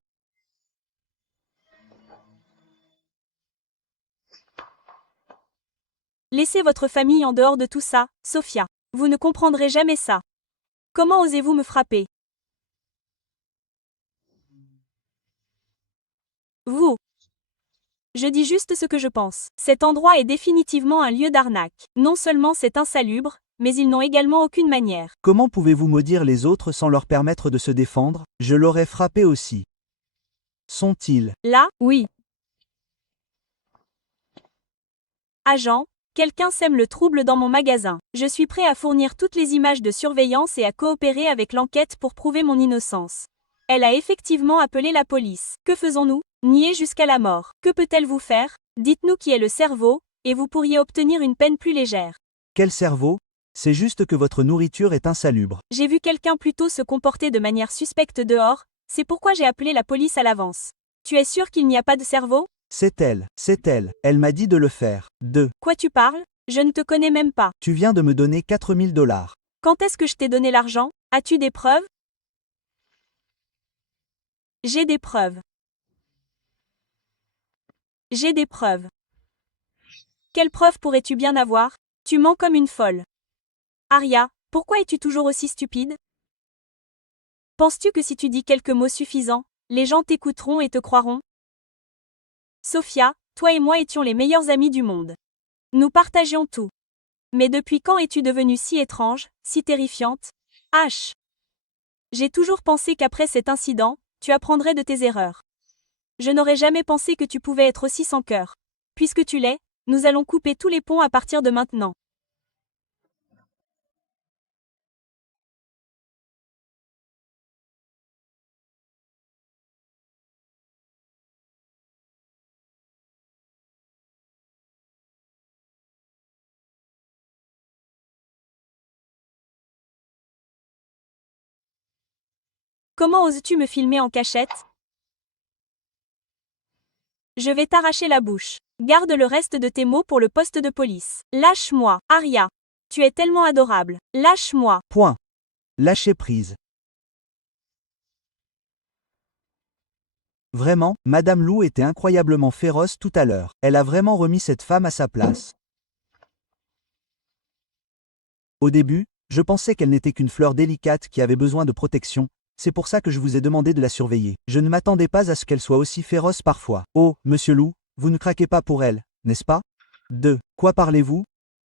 Laissez votre famille en dehors de tout ça, Sophia. Vous ne comprendrez jamais ça. Comment osez-vous me frapper? Vous. Je dis juste ce que je pense. Cet endroit est définitivement un lieu d'arnaque. Non seulement c'est insalubre, mais ils n'ont également aucune manière. Comment pouvez-vous maudire les autres sans leur permettre de se défendre? Je l'aurais frappé aussi. Sont-ils Là, Oui. agent, quelqu'un sème le trouble dans mon magasin. Je suis prêt à fournir toutes les images de surveillance et à coopérer avec l'enquête pour prouver mon innocence. Elle a effectivement appelé la police. Que faisons-nous? Nier jusqu'à la mort. Que peut-elle vous faire? Dites-nous qui est le cerveau, et vous pourriez obtenir une peine plus légère. Quel cerveau? C'est juste que votre nourriture est insalubre. J'ai vu quelqu'un plutôt se comporter de manière suspecte dehors, c'est pourquoi j'ai appelé la police à l'avance. Tu es sûr qu'il n'y a pas de cerveau? C'est elle. Elle m'a dit de le faire. Quoi tu parles? Je ne te connais même pas. Tu viens de me donner 4000 dollars. Quand est-ce que je t'ai donné l'argent? As-tu des preuves? J'ai des preuves. J'ai des preuves. Quelles preuves pourrais-tu bien avoir? Tu mens comme une folle. Aria, pourquoi es-tu toujours aussi stupide? Penses-tu que si tu dis quelques mots suffisants, les gens t'écouteront et te croiront? Sophia, toi et moi étions les meilleurs amis du monde. Nous partagions tout. Mais depuis quand es-tu devenue si étrange, si terrifiante? H. J'ai toujours pensé qu'après cet incident, tu apprendrais de tes erreurs. Je n'aurais jamais pensé que tu pouvais être aussi sans cœur. Puisque tu l'es, nous allons couper tous les ponts à partir de maintenant. Comment oses-tu me filmer en cachette? Je vais t'arracher la bouche. Garde le reste de tes mots pour le poste de police. Lâche-moi, Aria. Tu es tellement adorable. Lâche-moi. Point. Lâchez prise. Vraiment, Madame Lou était incroyablement féroce tout à l'heure. Elle a vraiment remis cette femme à sa place. Au début, je pensais qu'elle n'était qu'une fleur délicate qui avait besoin de protection. C'est pour ça que je vous ai demandé de la surveiller. Je ne m'attendais pas à ce qu'elle soit aussi féroce parfois. Oh, Monsieur Lou, vous ne craquez pas pour elle, n'est-ce pas? De quoi parlez-vous?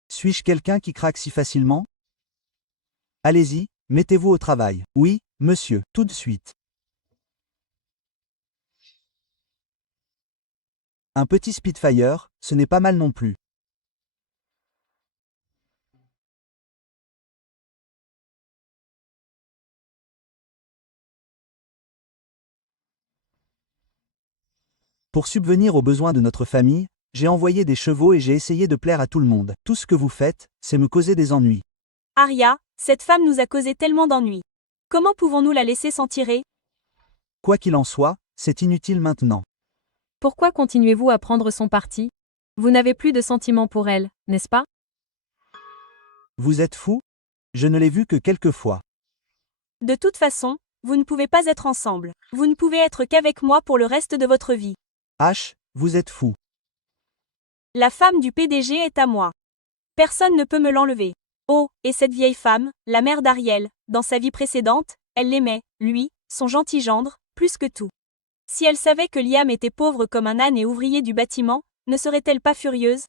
Suis-je quelqu'un qui craque si facilement? Allez-y, mettez-vous au travail. Oui, monsieur, tout de suite. Un petit Spitfire, ce n'est pas mal non plus. Pour subvenir aux besoins de notre famille, j'ai envoyé des chevaux et j'ai essayé de plaire à tout le monde. Tout ce que vous faites, c'est me causer des ennuis. Aria, cette femme nous a causé tellement d'ennuis. Comment pouvons-nous la laisser s'en tirer? Quoi qu'il en soit, c'est inutile maintenant. Pourquoi continuez-vous à prendre son parti? Vous n'avez plus de sentiments pour elle, n'est-ce pas? Vous êtes fou? Je ne l'ai vu que quelques fois. De toute façon, vous ne pouvez pas être ensemble. Vous ne pouvez être qu'avec moi pour le reste de votre vie. H, vous êtes fou. La femme du PDG est à moi. Personne ne peut me l'enlever. Oh, et cette vieille femme, la mère d'Ariel, dans sa vie précédente, elle l'aimait, lui, son gentil gendre, plus que tout. Si elle savait que Liam était pauvre comme un âne et ouvrier du bâtiment, ne serait-elle pas furieuse?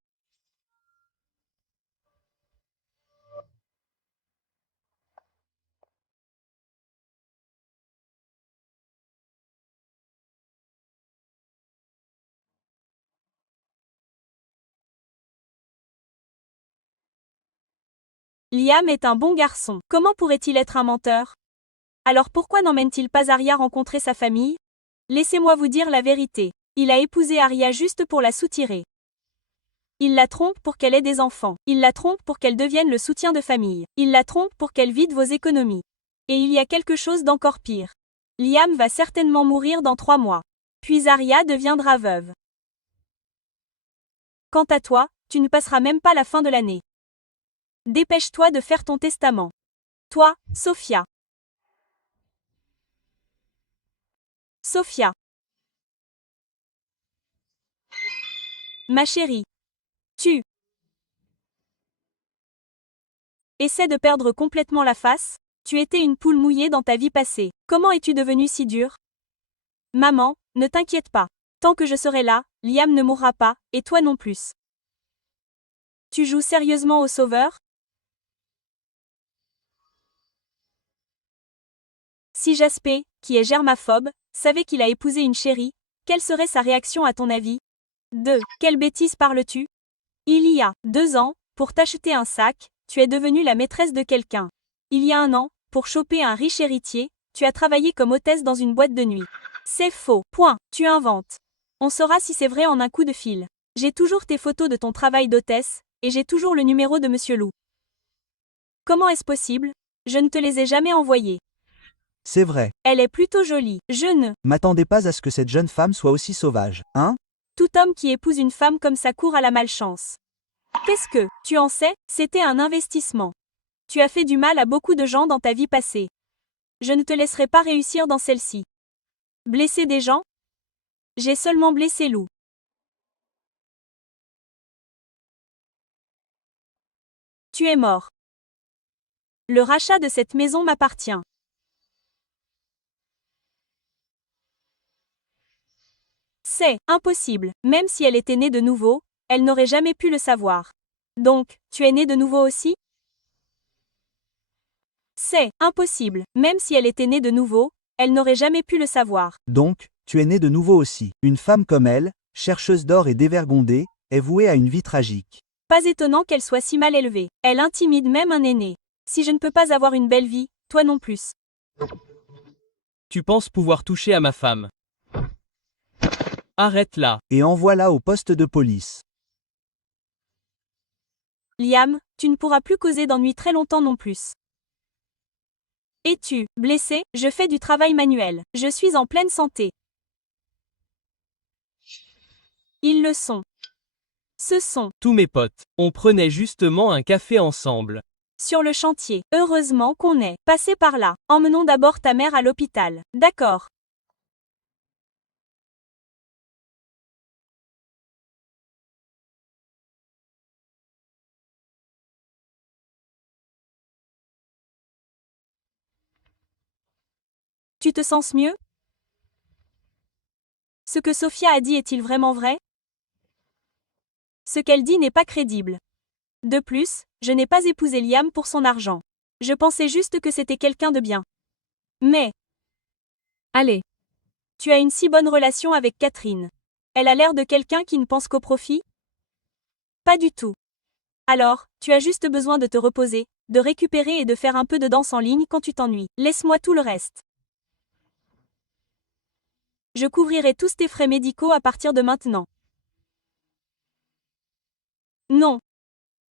Liam est un bon garçon. Comment pourrait-il être un menteur? Alors pourquoi n'emmène-t-il pas Aria rencontrer sa famille? Laissez-moi vous dire la vérité. Il a épousé Aria juste pour la soutirer. Il la trompe pour qu'elle ait des enfants. Il la trompe pour qu'elle devienne le soutien de famille. Il la trompe pour qu'elle vide vos économies. Et il y a quelque chose d'encore pire. Liam va certainement mourir dans 3 mois. Puis Aria deviendra veuve. Quant à toi, tu ne passeras même pas la fin de l'année. Dépêche-toi de faire ton testament. Toi, Sophia. Sophia. Ma chérie. Tu. Essaie de perdre complètement la face. Tu étais une poule mouillée dans ta vie passée. Comment es-tu devenue si dure? Maman, ne t'inquiète pas. Tant que je serai là, Liam ne mourra pas, et toi non plus. Tu joues sérieusement au sauveur? Si Jaspé, qui est germaphobe, savait qu'il a épousé une chérie, quelle serait sa réaction à ton avis? 2. Quelle bêtise parles-tu? Il y a 2 ans, pour t'acheter un sac, tu es devenue la maîtresse de quelqu'un. Il y a 1 an, pour choper un riche héritier, tu as travaillé comme hôtesse dans une boîte de nuit. C'est faux. Point. Tu inventes. On saura si c'est vrai en un coup de fil. J'ai toujours tes photos de ton travail d'hôtesse, et j'ai toujours le numéro de Monsieur Lou. Comment est-ce possible? Je ne te les ai jamais envoyés. C'est vrai. Elle est plutôt jolie. Je ne. M'attendez pas à ce que cette jeune femme soit aussi sauvage, hein? Tout homme qui épouse une femme comme ça court à la malchance. Qu'est-ce que, tu en sais, c'était un investissement. Tu as fait du mal à beaucoup de gens dans ta vie passée. Je ne te laisserai pas réussir dans celle-ci. Blesser des gens? J'ai seulement blessé Lou. Tu es mort. Le rachat de cette maison m'appartient. C'est impossible, même si elle était née de nouveau, elle n'aurait jamais pu le savoir. Donc, tu es née de nouveau aussi? C'est impossible, même si elle était née de nouveau, elle n'aurait jamais pu le savoir. Donc, tu es né de nouveau aussi. Une femme comme elle, chercheuse d'or et dévergondée, est vouée à une vie tragique. Pas étonnant qu'elle soit si mal élevée. Elle intimide même un aîné. Si je ne peux pas avoir une belle vie, toi non plus. Tu penses pouvoir toucher à ma femme. Arrête là. Et envoie-la au poste de police. Liam, tu ne pourras plus causer d'ennui très longtemps non plus. Es-tu blessé? Je fais du travail manuel. Je suis en pleine santé. Ils le sont. Ce sont, Tous mes potes. On prenait justement un café ensemble. sur le chantier. Heureusement qu'on est passé par là. Emmenons d'abord ta mère à l'hôpital. D'accord. Tu te sens mieux? Ce que Sophia a dit est-il vraiment vrai? Ce qu'elle dit n'est pas crédible. De plus, je n'ai pas épousé Liam pour son argent. Je pensais juste que c'était quelqu'un de bien. Mais, Allez, tu as une si bonne relation avec Catherine. Elle a l'air de quelqu'un qui ne pense qu'au profit? Pas du tout. Alors, tu as juste besoin de te reposer, de récupérer et de faire un peu de danse en ligne quand tu t'ennuies. Laisse-moi tout le reste. Je couvrirai tous tes frais médicaux à partir de maintenant. Non,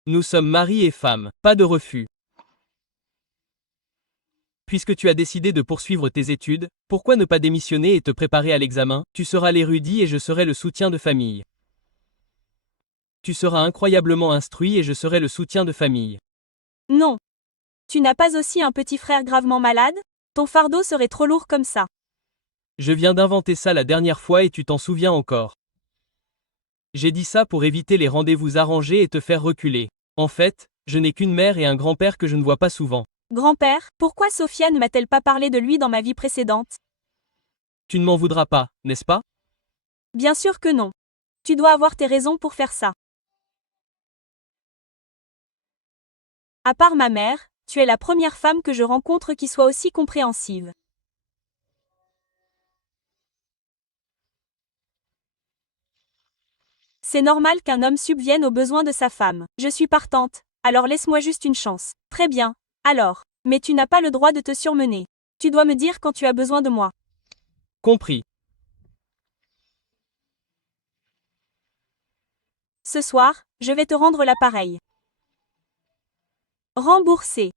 Nous sommes mari et femme. Pas de refus. Puisque tu as décidé de poursuivre tes études, pourquoi ne pas démissionner et te préparer à l'examen? Tu seras l'érudit et je serai le soutien de famille. Tu seras incroyablement instruit et je serai le soutien de famille. non. Tu n'as pas aussi un petit frère gravement malade? Ton fardeau serait trop lourd comme ça. Je viens d'inventer ça la dernière fois et tu t'en souviens encore. J'ai dit ça pour éviter les rendez-vous arrangés et te faire reculer. En fait, je n'ai qu'une mère et un grand-père que je ne vois pas souvent. Grand-père, pourquoi Sophia ne m'a-t-elle pas parlé de lui dans ma vie précédente? Tu ne m'en voudras pas, n'est-ce pas? Bien sûr que non. Tu dois avoir tes raisons pour faire ça. À part ma mère, tu es la première femme que je rencontre qui soit aussi compréhensive. C'est normal qu'un homme subvienne aux besoins de sa femme. Je suis partante, alors laisse-moi juste une chance. Très bien. Alors. Mais tu n'as pas le droit de te surmener. Tu dois me dire quand tu as besoin de moi. Compris. Ce soir, je vais te rendre l'appareil. Remboursé.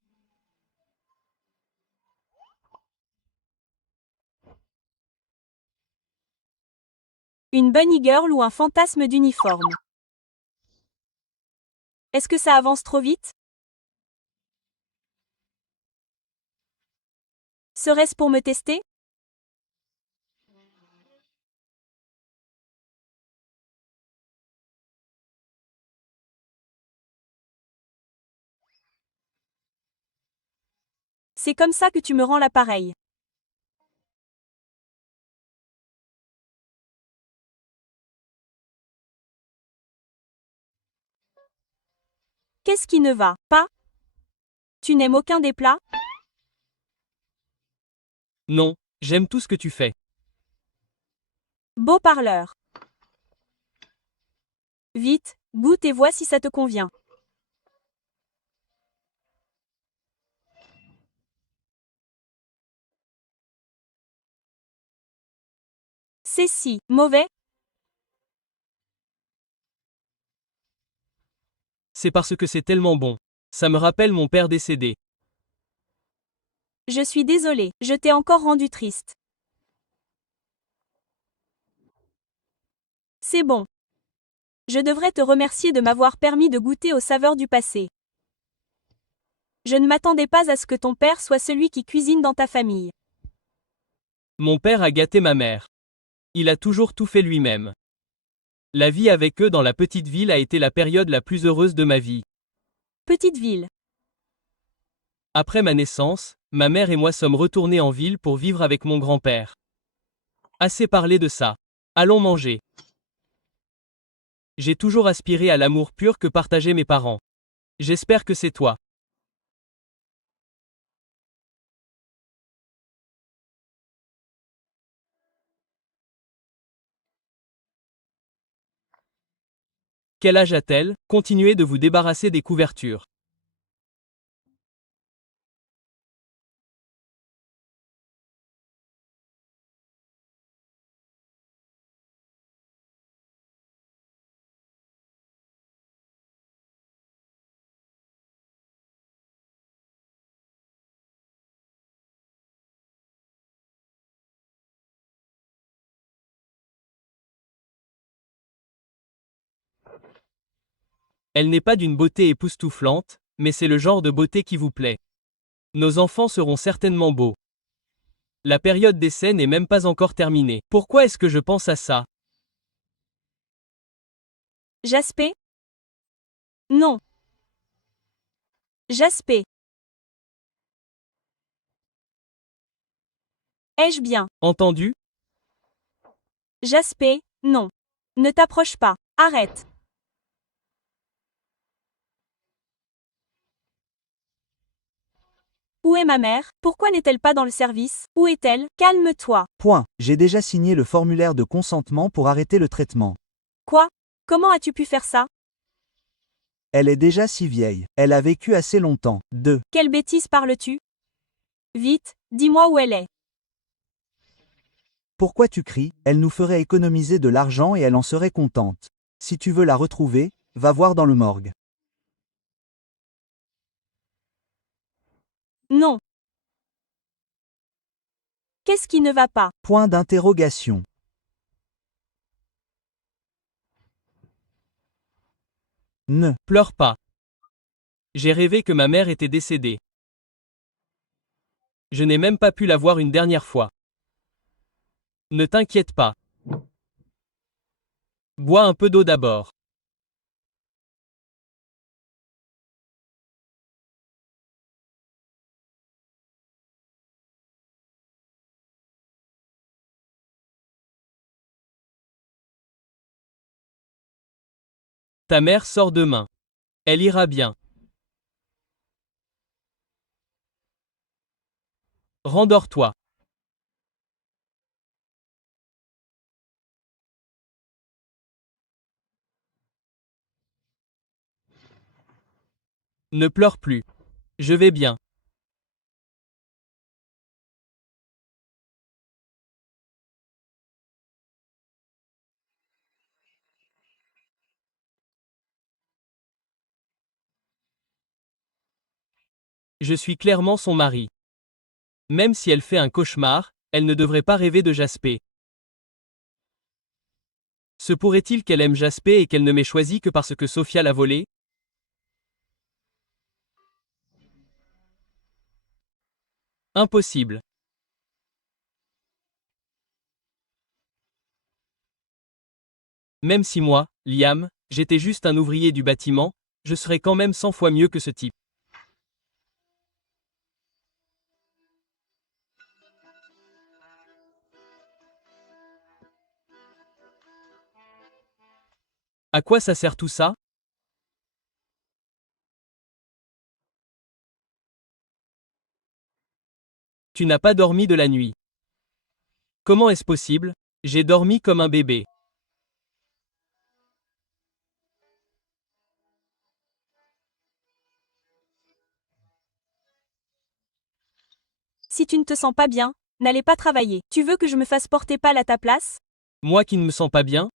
Une bunny girl ou un fantasme d'uniforme. Est-ce que ça avance trop vite? Serait-ce pour me tester? C'est comme ça que tu me rends l'appareil. Qu'est-ce qui ne va pas? Tu n'aimes aucun des plats? Non, j'aime tout ce que tu fais. Beau parleur. Vite, goûte et vois si ça te convient. C'est si mauvais? C'est parce que c'est tellement bon. Ça me rappelle mon père décédé. Je suis désolée, je t'ai encore rendu triste. C'est bon. Je devrais te remercier de m'avoir permis de goûter aux saveurs du passé. Je ne m'attendais pas à ce que ton père soit celui qui cuisine dans ta famille. Mon père a gâté ma mère. Il a toujours tout fait lui-même. La vie avec eux dans la petite ville a été la période la plus heureuse de ma vie. Petite ville. Après ma naissance, ma mère et moi sommes retournés en ville pour vivre avec mon grand-père. Assez parlé de ça. Allons manger. J'ai toujours aspiré à l'amour pur que partageaient mes parents. J'espère que c'est toi. Quel âge a-t-elle? Continuez de vous débarrasser des couvertures. Elle n'est pas d'une beauté époustouflante, mais c'est le genre de beauté qui vous plaît. Nos enfants seront certainement beaux. La période d'essai n'est même pas encore terminée. Pourquoi est-ce que je pense à ça? Jaspé? Non. Jaspé. Ai-je bien Entendu? Jaspé, non. Ne t'approche pas. Arrête. Où est ma mère? Pourquoi n'est-elle pas dans le service? Où est-elle? Calme-toi. Point. J'ai déjà signé le formulaire de consentement pour arrêter le traitement. Quoi? Comment as-tu pu faire ça? Elle est déjà si vieille. Elle a vécu assez longtemps. 2. Quelle bêtise parles-tu? Vite, dis-moi où elle est. Pourquoi tu cries? Elle nous ferait économiser de l'argent et elle en serait contente. Si tu veux la retrouver, va voir dans le morgue. Non. Qu'est-ce qui ne va pas? Point d'interrogation. Ne. Pleure pas. J'ai rêvé que ma mère était décédée. Je n'ai même pas pu la voir une dernière fois. Ne t'inquiète pas. Bois un peu d'eau d'abord. Ta mère sort demain. Elle ira bien. Rendors-toi. Ne pleure plus. Je vais bien. Je suis clairement son mari. Même si elle fait un cauchemar, elle ne devrait pas rêver de Jaspé. Se pourrait-il qu'elle aime Jaspé et qu'elle ne m'ait choisi que parce que Sophia l'a volé? Impossible. Même si moi, Liam, j'étais juste un ouvrier du bâtiment, je serais quand même 100 fois mieux que ce type. À quoi ça sert tout ça? Tu n'as pas dormi de la nuit. Comment est-ce possible? J'ai dormi comme un bébé. Si tu ne te sens pas bien, n'allez pas travailler. Tu veux que je me fasse porter pâle à ta place? Moi qui ne me sens pas bien?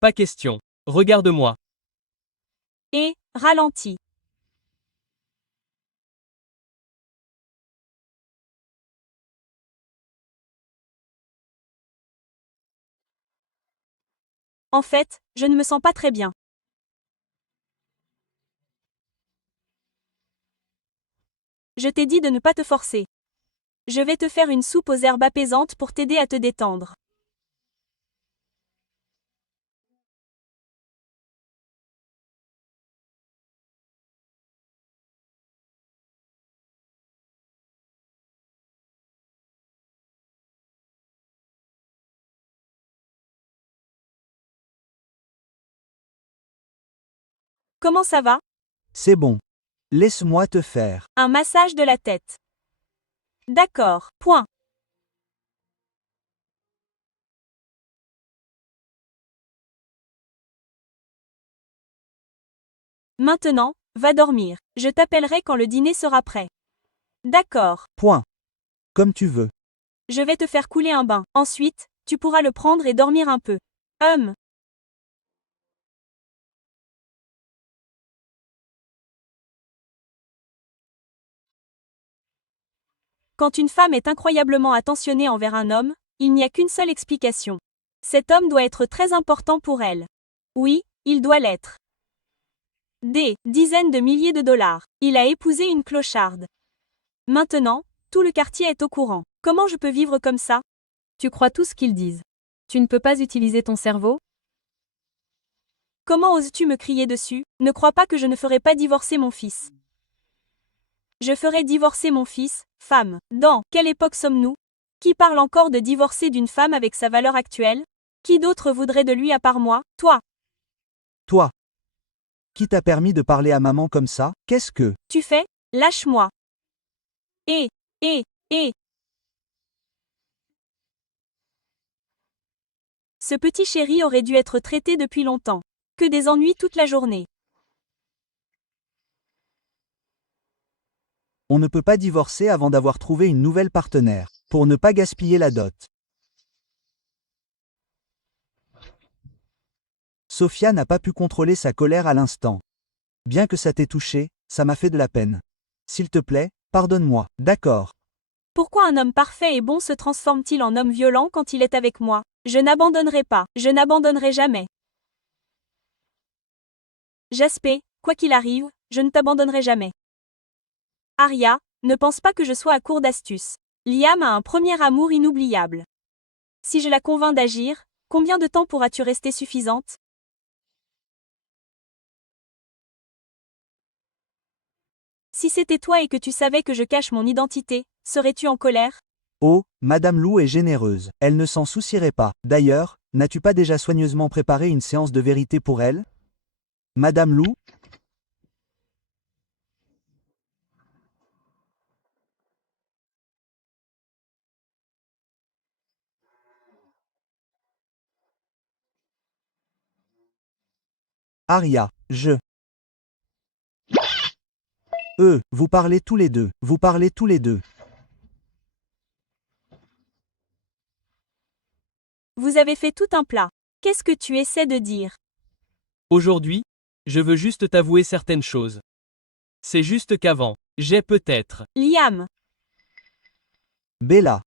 Pas question. Regarde-moi. Et, ralentis. En fait, je ne me sens pas très bien. Je t'ai dit de ne pas te forcer. Je vais te faire une soupe aux herbes apaisantes pour t'aider à te détendre. Comment ça va? C'est bon. Laisse-moi te faire. Un massage de la tête. D'accord. Point. Maintenant, va dormir. Je t'appellerai quand le dîner sera prêt. D'accord. Point. Comme tu veux. Je vais te faire couler un bain. Ensuite, tu pourras le prendre et dormir un peu. Quand une femme est incroyablement attentionnée envers un homme, il n'y a qu'une seule explication. Cet homme doit être très important pour elle. Oui, il doit l'être. Des dizaines de milliers de dollars. Il a épousé une clocharde. Maintenant, tout le quartier est au courant. Comment je peux vivre comme ça? Tu crois tout ce qu'ils disent. Tu ne peux pas utiliser ton cerveau? Comment oses-tu me crier dessus? Ne crois pas que je ne ferai pas divorcer mon fils. Je ferai divorcer mon fils, femme. Dans quelle époque sommes-nous? Qui parle encore de divorcer d'une femme avec sa valeur actuelle? Qui d'autre voudrait de lui à part moi? Toi. Toi. Qui t'a permis de parler à maman comme ça? Qu'est-ce que Tu fais? Lâche-moi. Et. Ce petit chéri aurait dû être traité depuis longtemps. Que des ennuis toute la journée. On ne peut pas divorcer avant d'avoir trouvé une nouvelle partenaire, pour ne pas gaspiller la dot. Sophia n'a pas pu contrôler sa colère à l'instant. Bien que ça t'ait touché, ça m'a fait de la peine. S'il te plaît, pardonne-moi. D'accord. Pourquoi un homme parfait et bon se transforme-t-il en homme violent quand il est avec moi? Je n'abandonnerai pas. Je n'abandonnerai jamais. Jasper, quoi qu'il arrive, je ne t'abandonnerai jamais. Arya, ne pense pas que je sois à court d'astuces. Liam a un premier amour inoubliable. Si je la convainc d'agir, combien de temps pourras-tu rester suffisante? Si c'était toi et que tu savais que je cache mon identité, serais-tu en colère? Oh, Madame Lou est généreuse. Elle ne s'en soucierait pas. D'ailleurs, n'as-tu pas déjà soigneusement préparé une séance de vérité pour elle? Madame Lou? Arya, vous parlez tous les deux. Vous parlez tous les deux. Vous avez fait tout un plat. Qu'est-ce que tu essaies de dire? Aujourd'hui, je veux juste t'avouer certaines choses. C'est juste qu'avant, j'ai peut-être. Liam. Bella.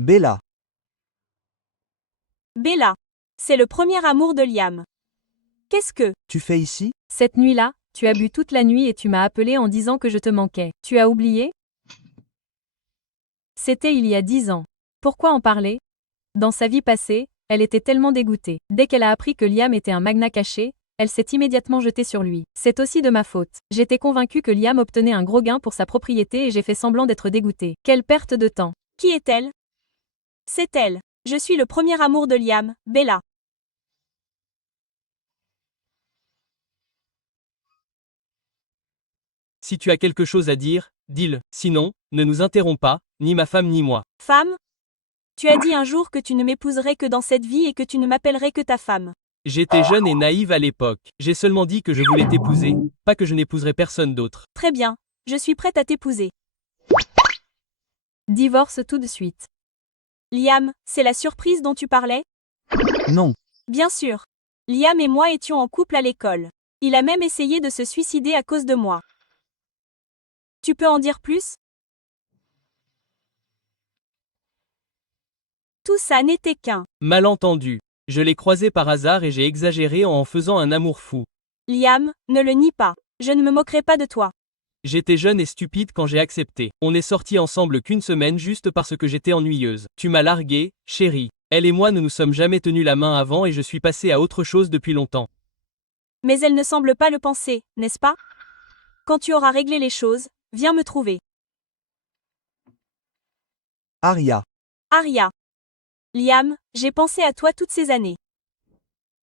Bella. Bella. C'est le premier amour de Liam. Qu'est-ce que Tu fais ici? Cette nuit-là, tu as bu toute la nuit et tu m'as appelé en disant que je te manquais. Tu as oublié? C'était il y a 10 ans. Pourquoi en parler? Dans sa vie passée, elle était tellement dégoûtée. Dès qu'elle a appris que Liam était un magnat caché, elle s'est immédiatement jetée sur lui. C'est aussi de ma faute. J'étais convaincue que Liam obtenait un gros gain pour sa propriété et j'ai fait semblant d'être dégoûtée. Quelle perte de temps. Qui est-elle? C'est elle. Je suis le premier amour de Liam, Bella. Si tu as quelque chose à dire, dis-le. Sinon, ne nous interromps pas, ni ma femme ni moi. Femme? Tu as dit un jour que tu ne m'épouserais que dans cette vie et que tu ne m'appellerais que ta femme. J'étais jeune et naïve à l'époque. J'ai seulement dit que je voulais t'épouser, pas que je n'épouserais personne d'autre. Très bien, je suis prête à t'épouser. Divorce tout de suite. Liam, c'est la surprise dont tu parlais? Non. Bien sûr. Liam et moi étions en couple à l'école. Il a même essayé de se suicider à cause de moi. Tu peux en dire plus? Tout ça n'était qu'un. Malentendu. Je l'ai croisé par hasard et j'ai exagéré en faisant un amour fou. Liam, ne le nie pas. Je ne me moquerai pas de toi. J'étais jeune et stupide quand j'ai accepté. On n'est sortis ensemble qu'une semaine juste parce que j'étais ennuyeuse. Tu m'as largué, chérie. Elle et moi ne nous sommes jamais tenus la main avant et je suis passé à autre chose depuis longtemps. Mais elle ne semble pas le penser, n'est-ce pas? Quand tu auras réglé les choses, viens me trouver. Aria. Aria. Liam, j'ai pensé à toi toutes ces années.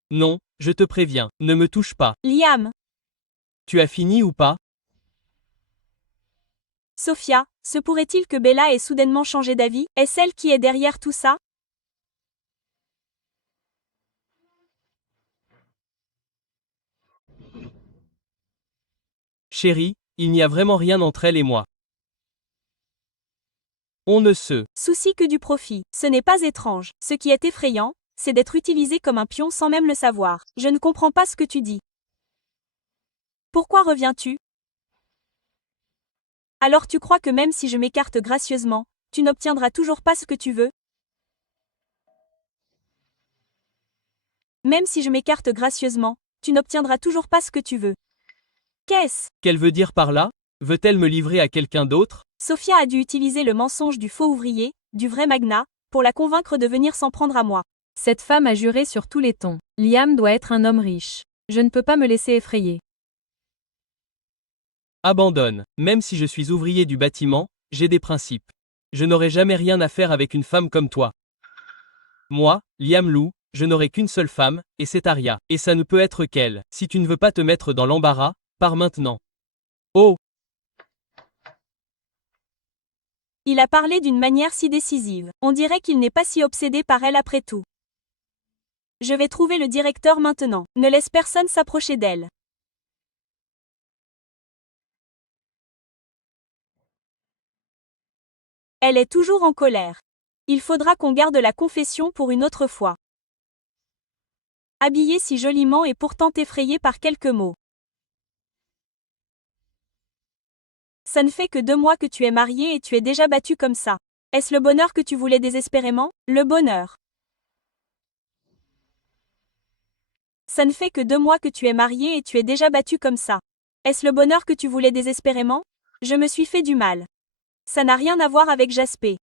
Non, je te préviens, ne me touche pas. Liam. Tu as fini ou pas? Sophia, se pourrait-il que Bella ait soudainement changé d'avis? Est-ce elle qui est derrière tout ça? Chérie, il n'y a vraiment rien entre elle et moi. On ne se. Souci que du profit. Ce n'est pas étrange. Ce qui est effrayant, c'est d'être utilisé comme un pion sans même le savoir. Je ne comprends pas ce que tu dis. Pourquoi reviens-tu? Alors tu crois que même si je m'écarte gracieusement, tu n'obtiendras toujours pas ce que tu veux? Même si je m'écarte gracieusement, tu n'obtiendras toujours pas ce que tu veux. Qu'est-ce? Qu'elle veut dire par là? Veut-elle me livrer à quelqu'un d'autre? Sophia a dû utiliser le mensonge du faux ouvrier, du vrai magnat, pour la convaincre de venir s'en prendre à moi. Cette femme a juré sur tous les tons. Liam doit être un homme riche. Je ne peux pas me laisser effrayer. Abandonne. Même si je suis ouvrier du bâtiment, j'ai des principes. Je n'aurai jamais rien à faire avec une femme comme toi. Moi, Liam Lou, je n'aurai qu'une seule femme, et c'est Aria. Et ça ne peut être qu'elle. Si tu ne veux pas te mettre dans l'embarras, pars maintenant. Oh! Il a parlé d'une manière si décisive. On dirait qu'il n'est pas si obsédé par elle après tout. Je vais trouver le directeur maintenant. Ne laisse personne s'approcher d'elle. Elle est toujours en colère. Il faudra qu'on garde la confession pour une autre fois. Habillée si joliment et pourtant effrayée par quelques mots. Ça ne fait que 2 mois que tu es mariée et tu es déjà battue comme ça. Est-ce le bonheur que tu voulais désespérément? Le bonheur. Ça ne fait que 2 mois que tu es mariée et tu es déjà battue comme ça. Est-ce le bonheur que tu voulais désespérément? Je me suis fait du mal. Ça n'a rien à voir avec Jaspé.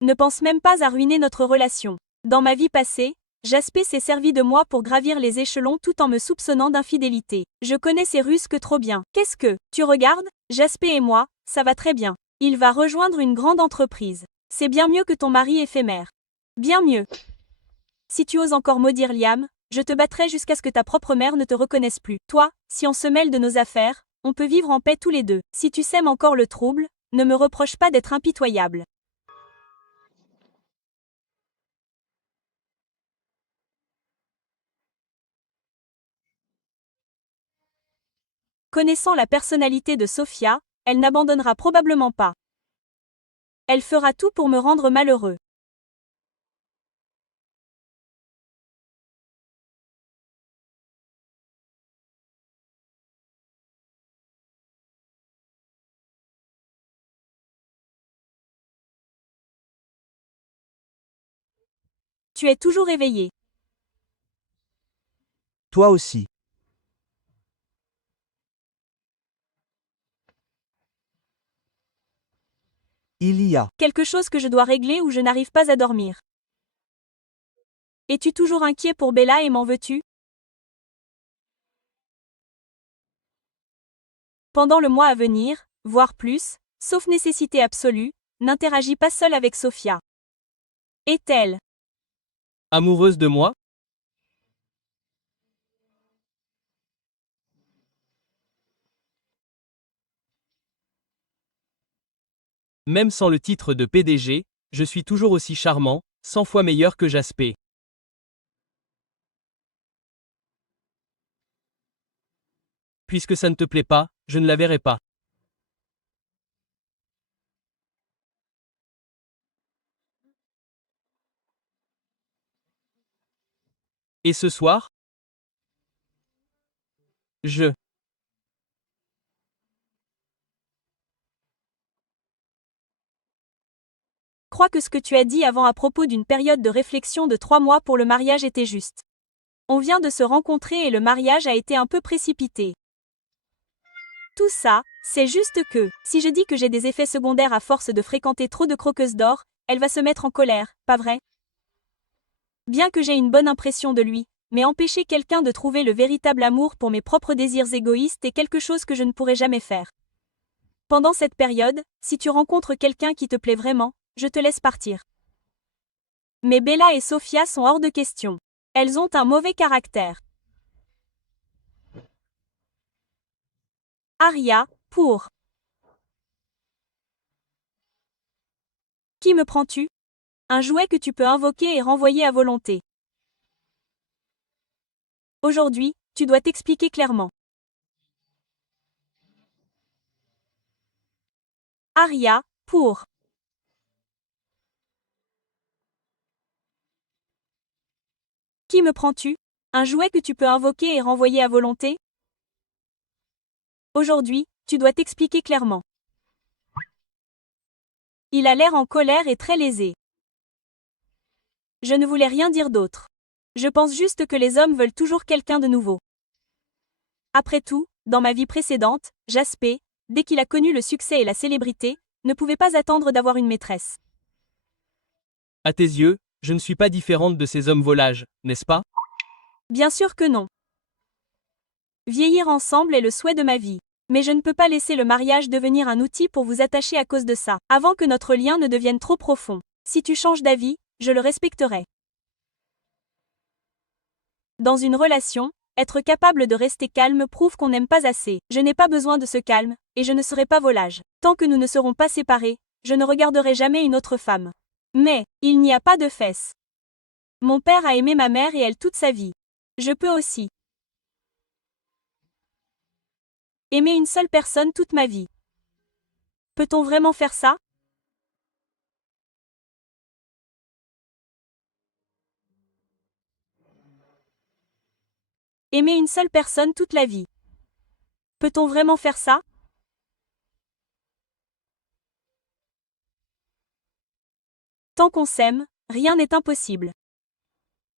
Ne pense même pas à ruiner notre relation. Dans ma vie passée, Jaspé s'est servi de moi pour gravir les échelons tout en me soupçonnant d'infidélité. Je connais ses ruses que trop bien. Qu'est-ce que, tu regardes? Jaspé et moi, ça va très bien. Il va rejoindre une grande entreprise. C'est bien mieux que ton mari éphémère. Bien mieux. Si tu oses encore maudire Liam, je te battrai jusqu'à ce que ta propre mère ne te reconnaisse plus. Toi, si on se mêle de nos affaires, on peut vivre en paix tous les deux. Si tu sèmes encore le trouble, ne me reproche pas d'être impitoyable. Connaissant la personnalité de Sophia, elle n'abandonnera probablement pas. Elle fera tout pour me rendre malheureux. Tu es toujours éveillé. Toi aussi. Il y a. Quelque chose que je dois régler ou je n'arrive pas à dormir. Es-tu toujours inquiet pour Bella et m'en veux-tu? Pendant le mois à venir, voire plus, sauf nécessité absolue, n'interagis pas seul avec Sophia. Est-elle? Amoureuse de moi? Même sans le titre de PDG, je suis toujours aussi charmant, 100 fois meilleur que Jaspé. Puisque ça ne te plaît pas, je ne la verrai pas. Et ce soir? Je. crois que ce que tu as dit avant à propos d'une période de réflexion de 3 mois pour le mariage était juste. On vient de se rencontrer et le mariage a été un peu précipité. Tout ça, c'est juste que, si je dis que j'ai des effets secondaires à force de fréquenter trop de croqueuses d'or, elle va se mettre en colère, pas vrai? Bien que j'ai une bonne impression de lui, mais empêcher quelqu'un de trouver le véritable amour pour mes propres désirs égoïstes est quelque chose que je ne pourrai jamais faire. Pendant cette période, si tu rencontres quelqu'un qui te plaît vraiment, je te laisse partir. Mais Bella et Sophia sont hors de question. Elles ont un mauvais caractère. Aria, pour. Qui me prends-tu? Un jouet que tu peux invoquer et renvoyer à volonté. Aujourd'hui, tu dois t'expliquer clairement. Aria, pour. Qui me prends-tu? Un jouet que tu peux invoquer et renvoyer à volonté? Aujourd'hui, tu dois t'expliquer clairement. Il a l'air en colère et très lésé. Je ne voulais rien dire d'autre. Je pense juste que les hommes veulent toujours quelqu'un de nouveau. Après tout, dans ma vie précédente, Jaspé, dès qu'il a connu le succès et la célébrité, ne pouvait pas attendre d'avoir une maîtresse. À tes yeux, je ne suis pas différente de ces hommes volages, n'est-ce pas? Bien sûr que non. Vieillir ensemble est le souhait de ma vie. Mais je ne peux pas laisser le mariage devenir un outil pour vous attacher à cause de ça, avant que notre lien ne devienne trop profond. Si tu changes d'avis, je le respecterai. Dans une relation, être capable de rester calme prouve qu'on n'aime pas assez. Je n'ai pas besoin de ce calme, et je ne serai pas volage. Tant que nous ne serons pas séparés, je ne regarderai jamais une autre femme. Mais, il n'y a pas de fesses. Mon père a aimé ma mère et elle toute sa vie. Je peux aussi. Aimer une seule personne toute ma vie. Peut-on vraiment faire ça? Aimer une seule personne toute la vie. Peut-on vraiment faire ça? Tant qu'on s'aime, rien n'est impossible.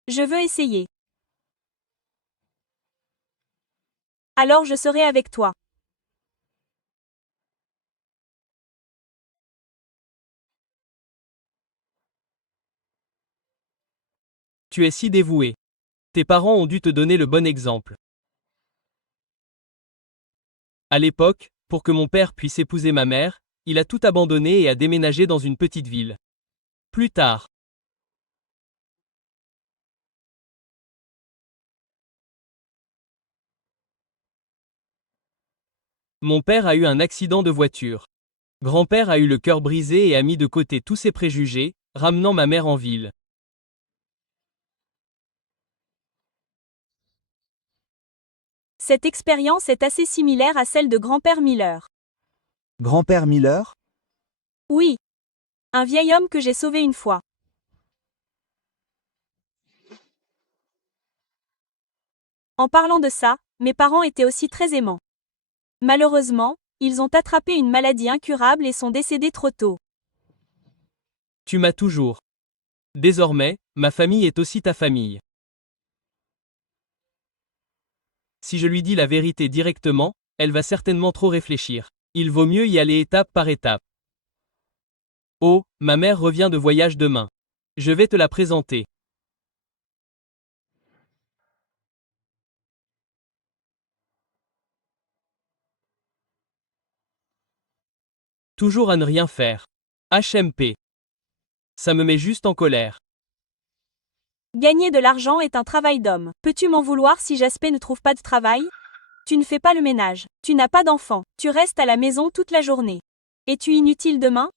Je veux essayer. Alors je serai avec toi. Tu es si dévoué. Tes parents ont dû te donner le bon exemple. À l'époque, pour que mon père puisse épouser ma mère, il a tout abandonné et a déménagé dans une petite ville. Plus tard, mon père a eu un accident de voiture. Grand-père a eu le cœur brisé et a mis de côté tous ses préjugés, ramenant ma mère en ville. Cette expérience est assez similaire à celle de grand-père Miller. Grand-père Miller? Oui. Un vieil homme que j'ai sauvé une fois. En parlant de ça, mes parents étaient aussi très aimants. Malheureusement, ils ont attrapé une maladie incurable et sont décédés trop tôt. Tu m'as toujours. Désormais, ma famille est aussi ta famille. Si je lui dis la vérité directement, elle va certainement trop réfléchir. Il vaut mieux y aller étape par étape. Oh, ma mère revient de voyage demain. Je vais te la présenter. Toujours à ne rien faire. HMP. Ça me met juste en colère. Gagner de l'argent est un travail d'homme. Peux-tu m'en vouloir si Jaspé ne trouve pas de travail? Tu ne fais pas le ménage. Tu n'as pas d'enfant. Tu restes à la maison toute la journée. Es-tu inutile demain?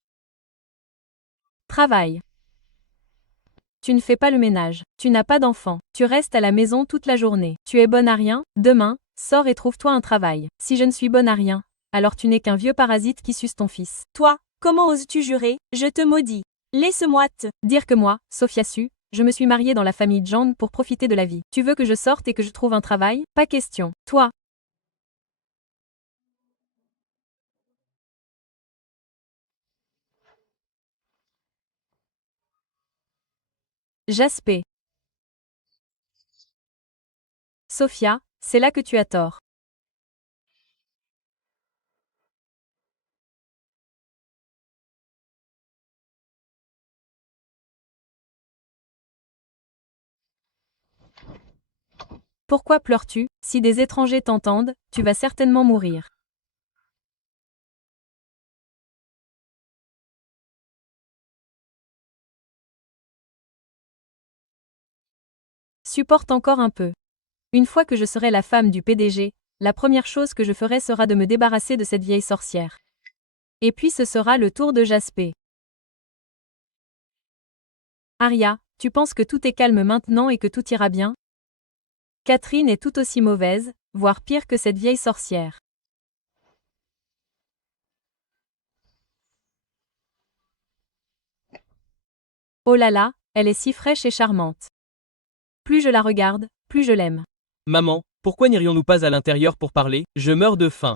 Travail. Tu ne fais pas le ménage. Tu n'as pas d'enfant. Tu restes à la maison toute la journée. Tu es bonne à rien. Demain, sors et trouve-toi un travail. Si je ne suis bonne à rien, alors tu n'es qu'un vieux parasite qui suce ton fils. Toi, comment oses-tu jurer? Je te maudis. Laisse-moi te Dire que moi, Sophia Su, je me suis mariée dans la famille Jang pour profiter de la vie. Tu veux que je sorte et que je trouve un travail? Pas question. Toi. Jaspé. Sophia, c'est là que tu as tort. Pourquoi pleures-tu? Si des étrangers t'entendent, tu vas certainement mourir. Supporte encore un peu. Une fois que je serai la femme du PDG, la première chose que je ferai sera de me débarrasser de cette vieille sorcière. Et puis ce sera le tour de Jaspé. Arya, tu penses que tout est calme maintenant et que tout ira bien? Catherine est tout aussi mauvaise, voire pire que cette vieille sorcière. Oh là là, elle est si fraîche et charmante. Plus je la regarde, plus je l'aime. Maman, pourquoi n'irions-nous pas à l'intérieur pour parler? Je meurs de faim.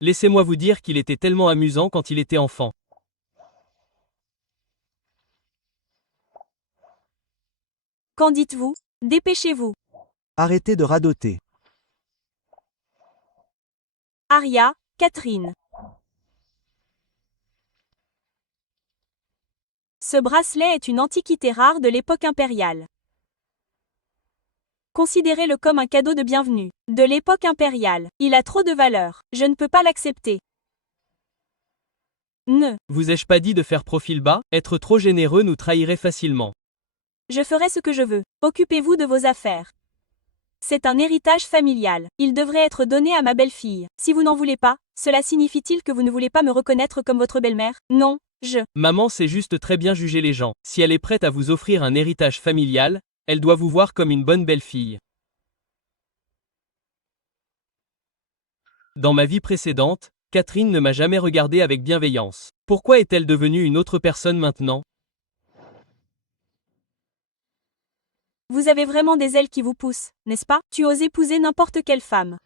Laissez-moi vous dire qu'il était tellement amusant quand il était enfant. Qu'en dites-vous? Dépêchez-vous. Arrêtez de radoter. Arya, Catherine. Ce bracelet est une antiquité rare de l'époque impériale. Considérez-le comme un cadeau de bienvenue. De l'époque impériale. Il a trop de valeur. Je ne peux pas l'accepter. Ne. Vous ai-je pas dit de faire profil bas? Être trop généreux nous trahirait facilement. Je ferai ce que je veux. Occupez-vous de vos affaires. C'est un héritage familial. Il devrait être donné à ma belle-fille. Si vous n'en voulez pas, cela signifie-t-il que vous ne voulez pas me reconnaître comme votre belle-mère? Non, Maman sait juste très bien juger les gens. Si elle est prête à vous offrir un héritage familial, elle doit vous voir comme une bonne belle-fille. Dans ma vie précédente, Catherine ne m'a jamais regardé avec bienveillance. Pourquoi est-elle devenue une autre personne maintenant? Vous avez vraiment des ailes qui vous poussent, n'est-ce pas? Tu oses épouser n'importe quelle femme.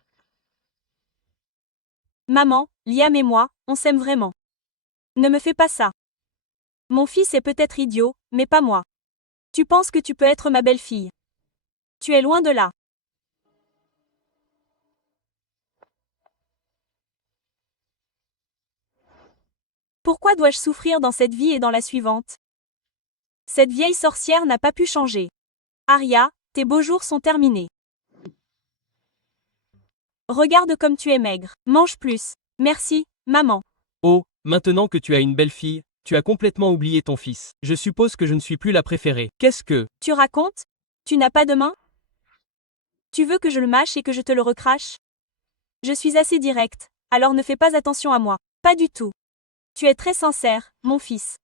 Maman, Liam et moi, on s'aime vraiment. Ne me fais pas ça. Mon fils est peut-être idiot, mais pas moi. Tu penses que tu peux être ma belle-fille. Tu es loin de là. Pourquoi dois-je souffrir dans cette vie et dans la suivante? Cette vieille sorcière n'a pas pu changer. Arya, tes beaux jours sont terminés. Regarde comme tu es maigre. Mange plus. Merci, maman. Oh, maintenant que tu as une belle-fille, tu as complètement oublié ton fils. Je suppose que je ne suis plus la préférée. Qu'est-ce que... Tu racontes? Tu n'as pas de main? Tu veux que je le mâche et que je te le recrache? Je suis assez direct, alors ne fais pas attention à moi. Pas du tout. Tu es très sincère, mon fils.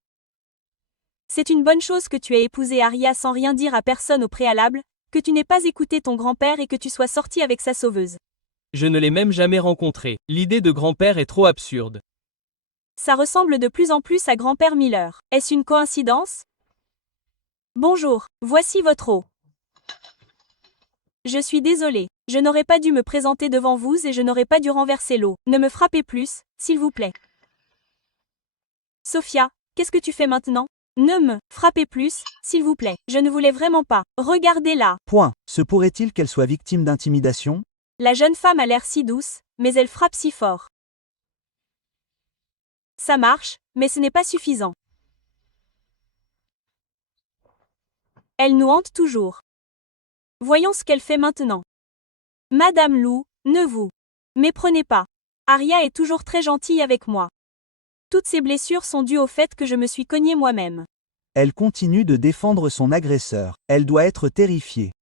C'est une bonne chose que tu aies épousé Arya sans rien dire à personne au préalable, que tu n'aies pas écouté ton grand-père et que tu sois sorti avec sa sauveuse. Je ne l'ai même jamais rencontré. L'idée de grand-père est trop absurde. Ça ressemble de plus en plus à grand-père Miller. Est-ce une coïncidence? Bonjour, voici votre eau. Je suis désolée, je n'aurais pas dû me présenter devant vous et je n'aurais pas dû renverser l'eau. Ne me frappez plus, s'il vous plaît. Sophia, qu'est-ce que tu fais maintenant? Ne me frappez plus, s'il vous plaît. Je ne voulais vraiment pas. Regardez-la. Point. Se pourrait-il qu'elle soit victime d'intimidation? La jeune femme a l'air si douce, mais elle frappe si fort. Ça marche, mais ce n'est pas suffisant. Elle nous hante toujours. Voyons ce qu'elle fait maintenant. Madame Lou, ne vous méprenez pas. Arya est toujours très gentille avec moi. Toutes ces blessures sont dues au fait que je me suis cognée moi-même. Elle continue de défendre son agresseur. Elle doit être terrifiée.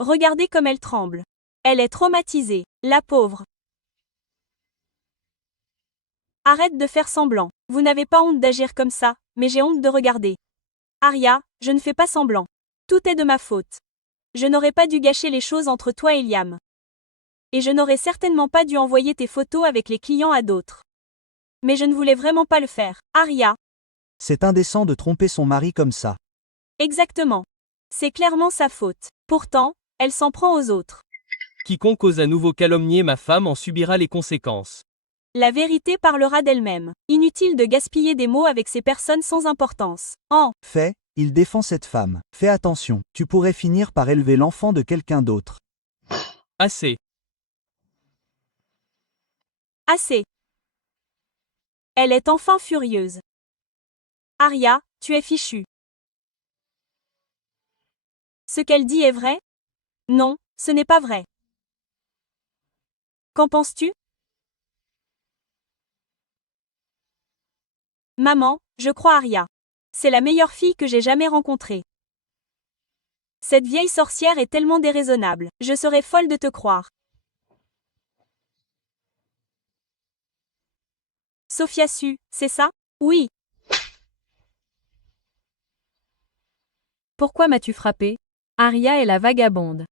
Regardez comme elle tremble. Elle est traumatisée, la pauvre. Arrête de faire semblant. Vous n'avez pas honte d'agir comme ça, mais j'ai honte de regarder. Arya, je ne fais pas semblant. Tout est de ma faute. Je n'aurais pas dû gâcher les choses entre toi et Liam. Et je n'aurais certainement pas dû envoyer tes photos avec les clients à d'autres. Mais je ne voulais vraiment pas le faire. Arya. C'est indécent de tromper son mari comme ça. Exactement. C'est clairement sa faute. Pourtant, elle s'en prend aux autres. Quiconque ose à nouveau calomnier ma femme en subira les conséquences. La vérité parlera d'elle-même. Inutile de gaspiller des mots avec ces personnes sans importance. En Fait, Il défend cette femme. Fais attention, tu pourrais finir par élever l'enfant de quelqu'un d'autre. Assez. Assez. Elle est enfin furieuse. Arya, tu es fichue. Ce qu'elle dit est vrai? Non, ce n'est pas vrai. Qu'en penses-tu? Maman, je crois Arya. C'est la meilleure fille que j'ai jamais rencontrée. Cette vieille sorcière est tellement déraisonnable. Je serais folle de te croire. Sophia Su, c'est ça? Oui. Pourquoi m'as-tu frappé? Arya est la vagabonde.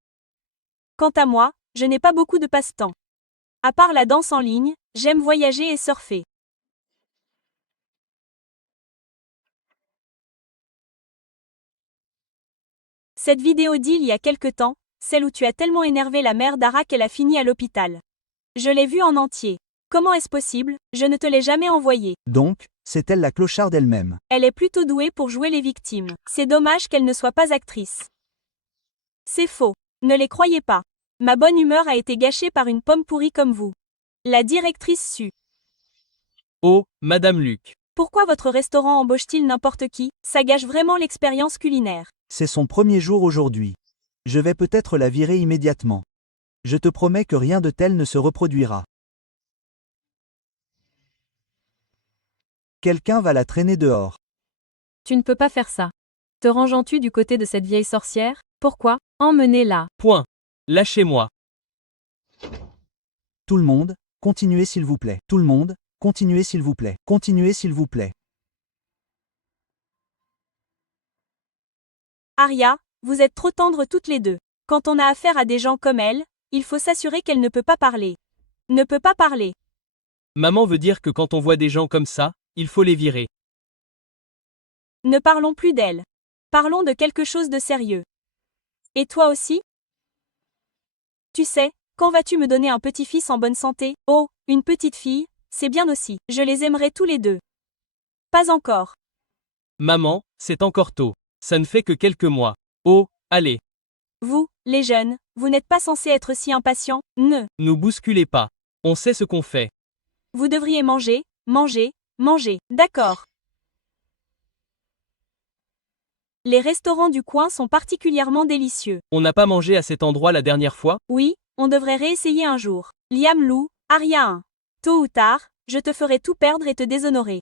Quant à moi, je n'ai pas beaucoup de passe-temps. À part la danse en ligne, j'aime voyager et surfer. Cette vidéo d'il y a quelque temps, celle où tu as tellement énervé la mère d'Ara qu'elle a fini à l'hôpital. Je l'ai vue en entier. Comment est-ce possible? Je ne te l'ai jamais envoyée. Donc, c'est elle la clocharde elle-même. Elle est plutôt douée pour jouer les victimes. C'est dommage qu'elle ne soit pas actrice. C'est faux. Ne les croyez pas. Ma bonne humeur a été gâchée par une pomme pourrie comme vous. La directrice Su. Oh, Madame Luc. Pourquoi votre restaurant embauche-t-il n'importe qui? Ça gâche vraiment l'expérience culinaire. C'est son premier jour aujourd'hui. Je vais peut-être la virer immédiatement. Je te promets que rien de tel ne se reproduira. Quelqu'un va la traîner dehors. Tu ne peux pas faire ça. Te rangeant-tu du côté de cette vieille sorcière? Pourquoi? Emmenez-la. Point. Lâchez-moi. Tout le monde, continuez s'il vous plaît. Tout le monde, continuez s'il vous plaît. Continuez s'il vous plaît. Arya, vous êtes trop tendres toutes les deux. Quand on a affaire à des gens comme elle, il faut s'assurer qu'elle ne peut pas parler. Ne peut pas parler. Maman veut dire que quand on voit des gens comme ça, il faut les virer. Ne parlons plus d'elle. Parlons de quelque chose de sérieux. Et toi aussi? Tu sais, quand vas-tu me donner un petit-fils en bonne santé? Oh, une petite fille, c'est bien aussi. Je les aimerai tous les deux. Pas encore. Maman, c'est encore tôt. Ça ne fait que quelques mois. Oh, allez. Vous, les jeunes, vous n'êtes pas censés être si impatients, ne. Nous bousculez pas. On sait ce qu'on fait. Vous devriez manger, manger, manger. D'accord. Les restaurants du coin sont particulièrement délicieux. On n'a pas mangé à cet endroit la dernière fois? Oui, on devrait réessayer un jour. Liam Lou, Arya 1. Tôt ou tard, je te ferai tout perdre et te déshonorer.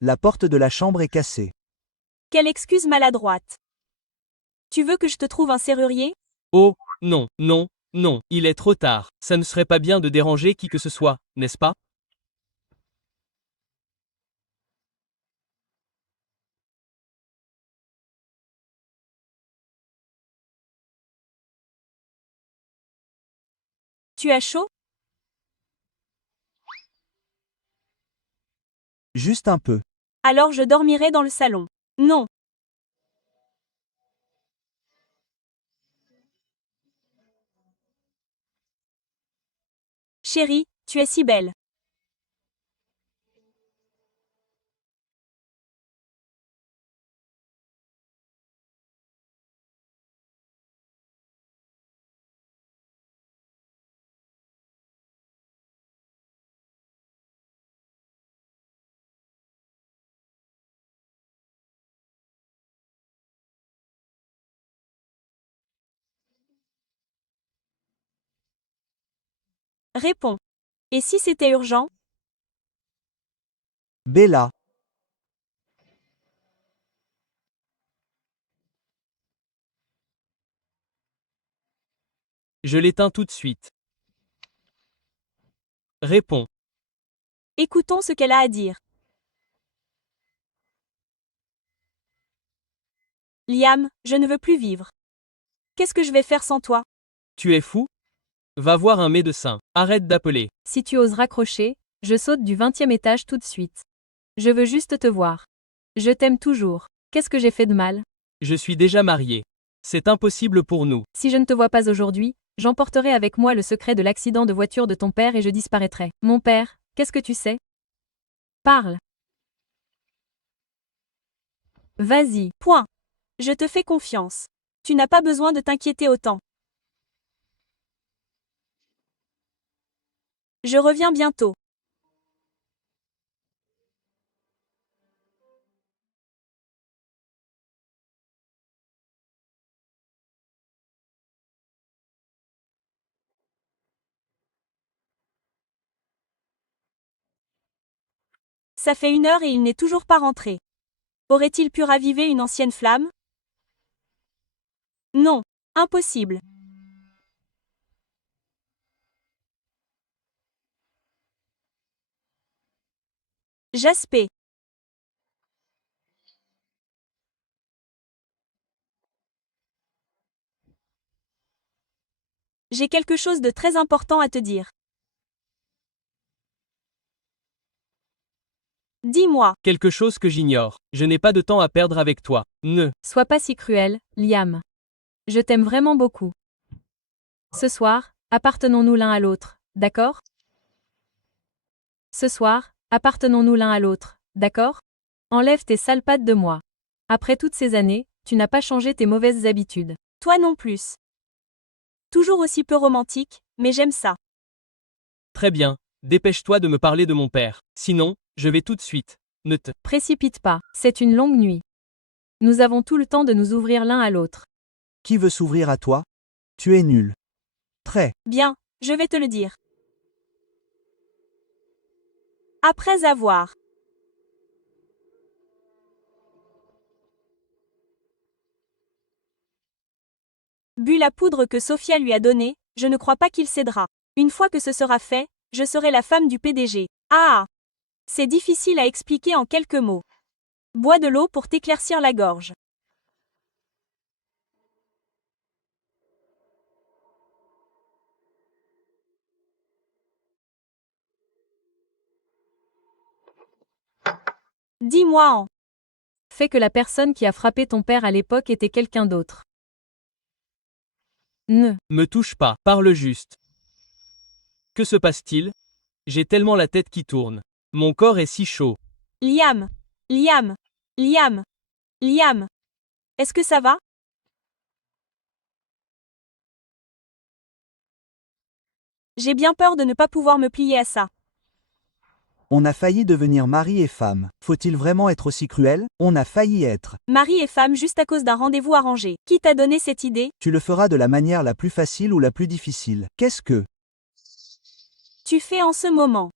La porte de la chambre est cassée. Quelle excuse maladroite. Tu veux que je te trouve un serrurier? Oh, non, non, non, il est trop tard. Ça ne serait pas bien de déranger qui que ce soit, n'est-ce pas? Tu as chaud? Juste un peu. Alors je dormirai dans le salon. Non. Chérie, tu es si belle. Réponds. Et si c'était urgent? Bella. Je l'éteins tout de suite. Réponds. Écoutons ce qu'elle a à dire. Liam, je ne veux plus vivre. Qu'est-ce que je vais faire sans toi? Tu es fou? Va voir un médecin. Arrête d'appeler. Si tu oses raccrocher, je saute du 20e étage tout de suite. Je veux juste te voir. Je t'aime toujours. Qu'est-ce que j'ai fait de mal? Je suis déjà marié. C'est impossible pour nous. Si je ne te vois pas aujourd'hui, J'emporterai avec moi le secret de l'accident de voiture de ton père et je disparaîtrai. Mon père, qu'est-ce que tu sais? Parle. Vas-y. Point. Je te fais confiance. Tu n'as pas besoin de t'inquiéter autant. Je reviens bientôt. Ça fait 1 heure et il n'est toujours pas rentré. Aurait-il pu raviver une ancienne flamme? Non, impossible. Jasper. J'ai quelque chose de très important à te dire. Dis-moi. Quelque chose que j'ignore. Je n'ai pas de temps à perdre avec toi. Ne. Sois pas si cruel, Liam. Je t'aime vraiment beaucoup. Ce soir, appartenons-nous l'un à l'autre, d'accord? Ce soir, appartenons-nous l'un à l'autre, d'accord? Enlève tes sales pattes de moi. Après toutes ces années, tu n'as pas changé tes mauvaises habitudes. Toi non plus. Toujours aussi peu romantique, mais j'aime ça. Très bien. Dépêche-toi de me parler de mon père. Sinon, je vais tout de suite. Ne te. Précipite pas, c'est une longue nuit. Nous avons tout le temps de nous ouvrir l'un à l'autre. Qui veut s'ouvrir à toi? Tu es nul. Très. Bien, je vais te le dire. Après avoir bu la poudre que Sophia lui a donnée, je ne crois pas qu'il cédera. Une fois que ce sera fait, je serai la femme du PDG. Ah! C'est difficile à expliquer en quelques mots. Bois de l'eau pour t'éclaircir la gorge. Dis-moi en. Fais que la personne qui a frappé ton père à l'époque était quelqu'un d'autre. Ne. Me touche pas. Parle juste. Que se passe-t-il? J'ai tellement la tête qui tourne. Mon corps est si chaud. Liam. Liam. Liam. Liam. Est-ce que ça va? J'ai bien peur de ne pas pouvoir me plier à ça. On a failli devenir mari et femme. Faut-il vraiment être aussi cruel? On a failli être. Mari et femme juste à cause d'un rendez-vous arrangé. Qui t'a donné cette idée? Tu le feras de la manière la plus facile ou la plus difficile. Qu'est-ce que Tu fais en ce moment.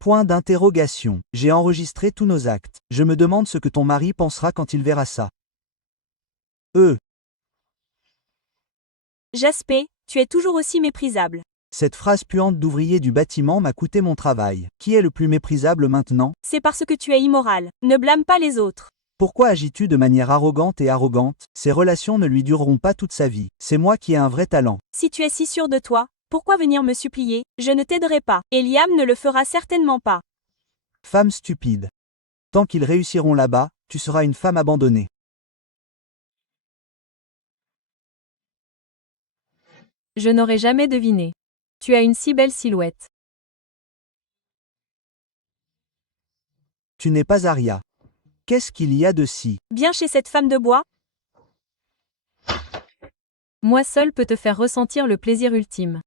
Point d'interrogation. J'ai enregistré tous nos actes. Je me demande ce que ton mari pensera quand il verra ça. Jasper, tu es toujours aussi méprisable. Cette phrase puante d'ouvrier du bâtiment m'a coûté mon travail. Qui est le plus méprisable maintenant? C'est parce que tu es immoral. Ne blâme pas les autres. Pourquoi agis-tu de manière arrogante et arrogante? Ces relations ne lui dureront pas toute sa vie. C'est moi qui ai un vrai talent. Si tu es si sûr de toi, pourquoi venir me supplier? Je ne t'aiderai pas. Et Liam ne le fera certainement pas. Femme stupide. Tant qu'ils réussiront là-bas, tu seras une femme abandonnée. Je n'aurais jamais deviné. Tu as une si belle silhouette. Tu n'es pas Aria. Qu'est-ce qu'il y a de si? Bien chez cette femme de bois? Moi seul peux te faire ressentir le plaisir ultime.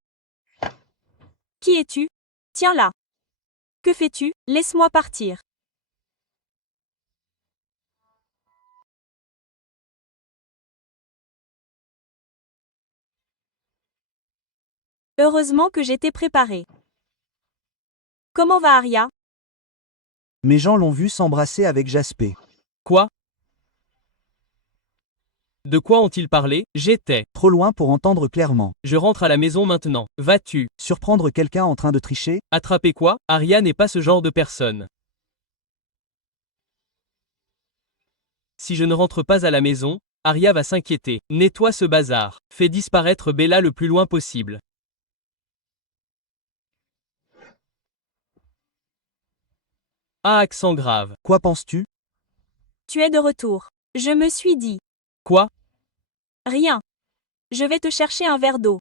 Qui es-tu? Tiens là. Que fais-tu? Laisse-moi partir. Heureusement que j'étais préparée. Comment va Aria? Mes gens l'ont vu s'embrasser avec Jasper. Quoi? De quoi ont-ils parlé? J'étais. Trop loin pour entendre clairement. Je rentre à la maison maintenant. Vas-tu? Surprendre quelqu'un en train de tricher? Attraper quoi? Aria n'est pas ce genre de personne. Si je ne rentre pas à la maison, Aria va s'inquiéter. Nettoie ce bazar. Fais disparaître Bella le plus loin possible. Ah, accent grave. Quoi penses-tu? Tu es de retour. Je me suis dit. Quoi? Rien. Je vais te chercher un verre d'eau.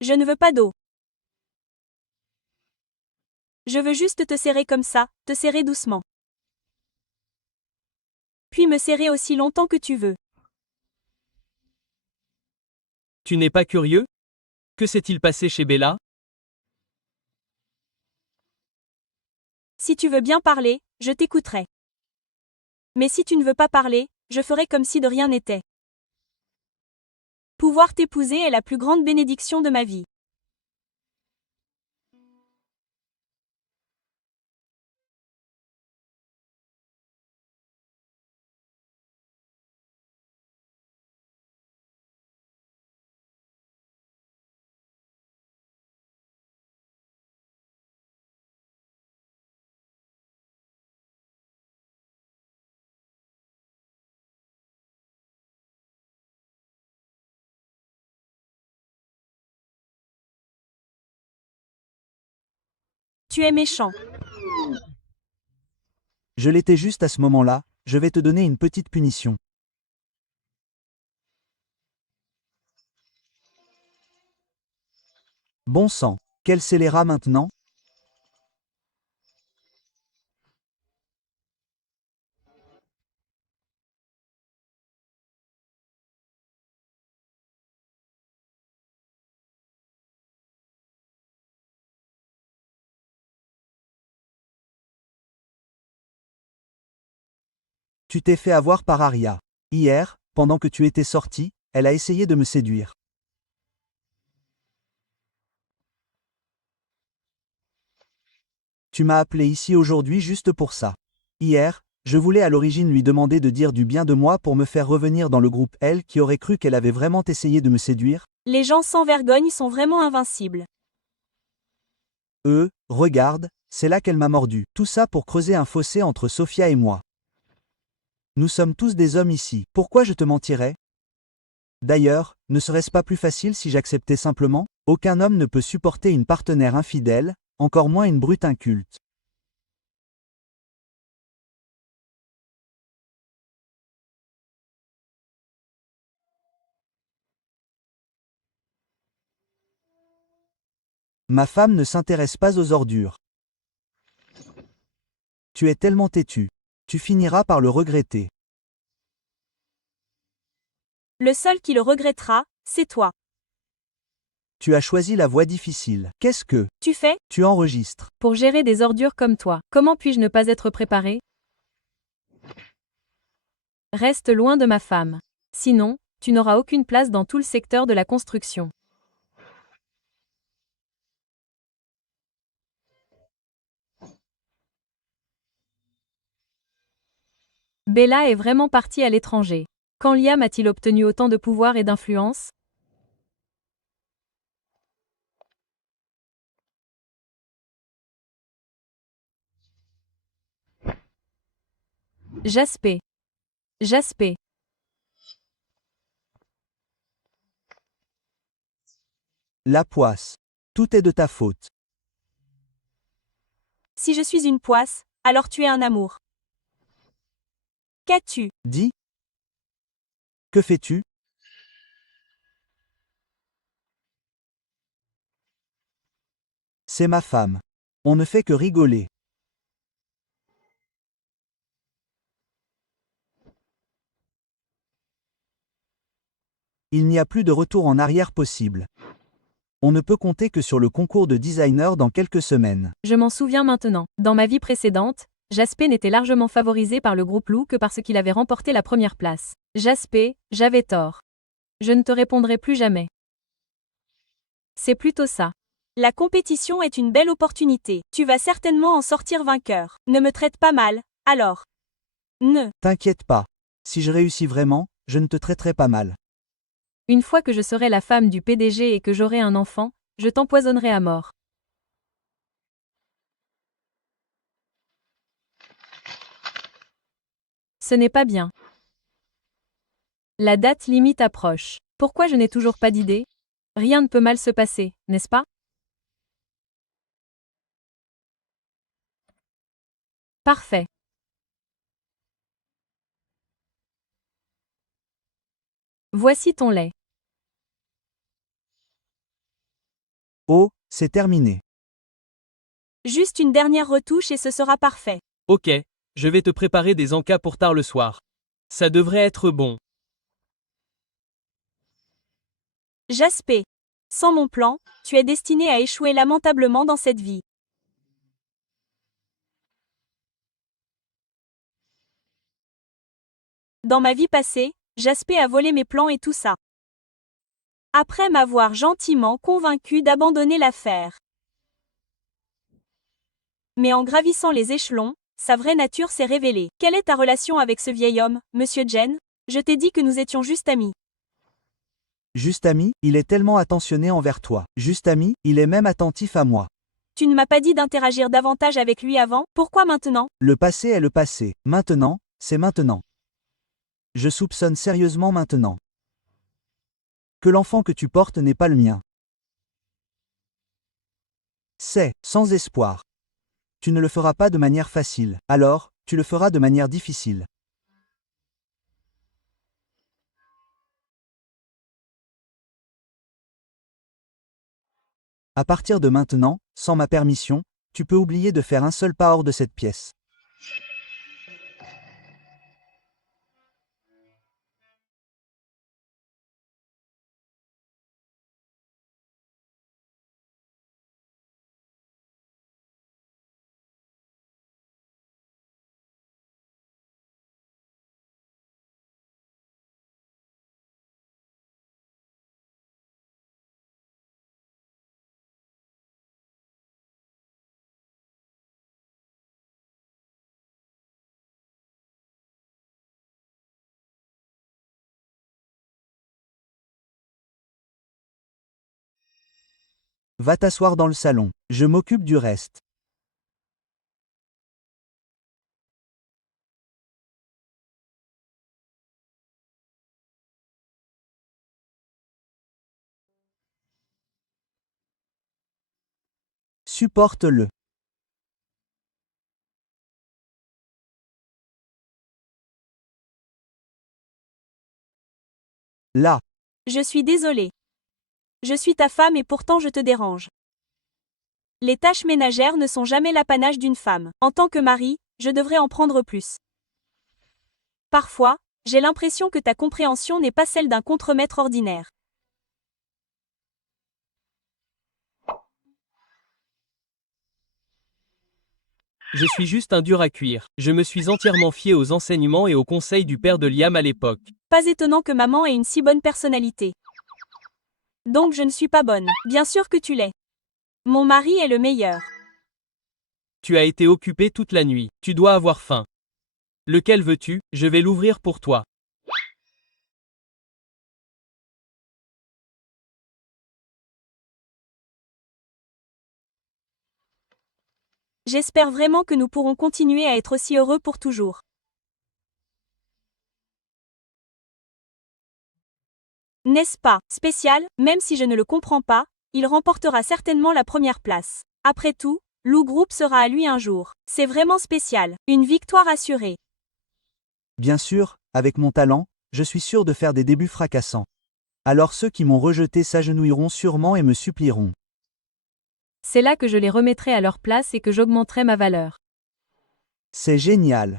Je ne veux pas d'eau. Je veux juste te serrer comme ça, te serrer doucement. Puis me serrer aussi longtemps que tu veux. Tu n'es pas curieux? Que s'est-il passé chez Bella? Si tu veux bien parler, je t'écouterai. Mais si tu ne veux pas parler, je ferai comme si de rien n'était. Pouvoir t'épouser est la plus grande bénédiction de ma vie. Tu es méchant. Je l'étais juste à ce moment-là, je vais te donner une petite punition. Bon sang, quel scélérat maintenant? Tu t'es fait avoir par Aria. Hier, pendant que tu étais sorti, elle a essayé de me séduire. Tu m'as appelé ici aujourd'hui juste pour ça. Hier, je voulais à l'origine lui demander de dire du bien de moi pour me faire revenir dans le groupe L qui aurait cru qu'elle avait vraiment essayé de me séduire. Les gens sans vergogne sont vraiment invincibles. Regarde, c'est là qu'elle m'a mordu. Tout ça pour creuser un fossé entre Sophia et moi. Nous sommes tous des hommes ici. Pourquoi je te mentirais? D'ailleurs, ne serait-ce pas plus facile si j'acceptais simplement? Aucun homme ne peut supporter une partenaire infidèle, encore moins une brute inculte. Ma femme ne s'intéresse pas aux ordures. Tu es tellement têtu. Tu finiras par le regretter. Le seul qui le regrettera, c'est toi. Tu as choisi la voie difficile. Qu'est-ce que Tu fais? tu enregistres? Pour gérer des ordures comme toi, comment puis-je ne pas être préparé? Reste loin de ma femme. Sinon, tu n'auras aucune place dans tout le secteur de la construction. Bella est vraiment partie à l'étranger. Quand Liam a-t-il obtenu autant de pouvoir et d'influence? Jasper. Jasper. La poisse. Tout est de ta faute. Si je suis une poisse, alors tu es un amour. Qu'as-tu? Dis. Que fais-tu? C'est ma femme. On ne fait que rigoler. Il n'y a plus de retour en arrière possible. On ne peut compter que sur le concours de designer dans quelques semaines. Je m'en souviens maintenant. Dans ma vie précédente, Jasper n'était largement favorisé par le groupe Lou que parce qu'il avait remporté la première place. Jasper, j'avais tort. Je ne te répondrai plus jamais. C'est plutôt ça. La compétition est une belle opportunité. Tu vas certainement en sortir vainqueur. Ne me traite pas mal, alors. Ne. T'inquiète pas. Si je réussis vraiment, je ne te traiterai pas mal. Une fois que je serai la femme du PDG et que j'aurai un enfant, je t'empoisonnerai à mort. Ce n'est pas bien. La date limite approche. Pourquoi je n'ai toujours pas d'idée? Rien ne peut mal se passer, n'est-ce pas? Parfait. Voici ton lait. Oh, c'est terminé. Juste une dernière retouche et ce sera parfait. Ok, je vais te préparer des encas pour tard le soir. Ça devrait être bon. Jaspé. Sans mon plan, tu es destiné à échouer lamentablement dans cette vie. Dans ma vie passée, Jaspé a volé mes plans et tout ça. Après m'avoir gentiment convaincu d'abandonner l'affaire. Mais en gravissant les échelons, sa vraie nature s'est révélée. Quelle est ta relation avec ce vieil homme, Monsieur Jen? Je t'ai dit que nous étions juste amis. Juste ami, il est tellement attentionné envers toi. Juste ami, il est même attentif à moi. Tu ne m'as pas dit d'interagir davantage avec lui avant, pourquoi maintenant? Le passé est le passé. Maintenant, c'est maintenant. Je soupçonne sérieusement maintenant que l'enfant que tu portes n'est pas le mien. C'est, sans espoir. Tu ne le feras pas de manière facile. Alors, tu le feras de manière difficile. À partir de maintenant, sans ma permission, tu peux oublier de faire un seul pas hors de cette pièce. Va t'asseoir dans le salon. Je m'occupe du reste. Supporte-le. Là. Je suis désolée. Je suis ta femme et pourtant je te dérange. Les tâches ménagères ne sont jamais l'apanage d'une femme. En tant que mari, je devrais en prendre plus. Parfois, j'ai l'impression que ta compréhension n'est pas celle d'un contremaître ordinaire. Je suis juste un dur à cuire. Je me suis entièrement fié aux enseignements et aux conseils du père de Liam à l'époque. Pas étonnant que maman ait une si bonne personnalité. Donc je ne suis pas bonne. Bien sûr que tu l'es. Mon mari est le meilleur. Tu as été occupé toute la nuit. Tu dois avoir faim. Lequel veux-tu? Je vais l'ouvrir pour toi. J'espère vraiment que nous pourrons continuer à être aussi heureux pour toujours. N'est-ce pas spécial? Même si je ne le comprends pas, il remportera certainement la première place. Après tout, Lou Group sera à lui un jour. C'est vraiment spécial. Une victoire assurée. Bien sûr, avec mon talent, je suis sûr de faire des débuts fracassants. Alors ceux qui m'ont rejeté s'agenouilleront sûrement et me supplieront. C'est là que je les remettrai à leur place et que j'augmenterai ma valeur. C'est génial.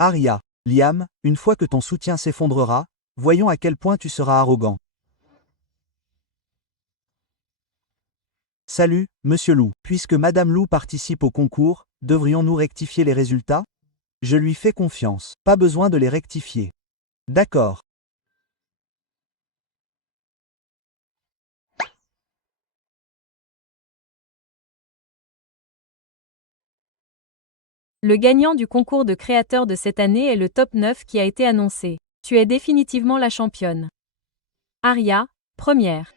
Arya, Liam, une fois que ton soutien s'effondrera, voyons à quel point tu seras arrogant. Salut, Monsieur Lou. Puisque Madame Lou participe au concours, devrions-nous rectifier les résultats? Je lui fais confiance. Pas besoin de les rectifier. D'accord. Le gagnant du concours de créateur de cette année est le top 9 qui a été annoncé. Tu es définitivement la championne. Arya, première.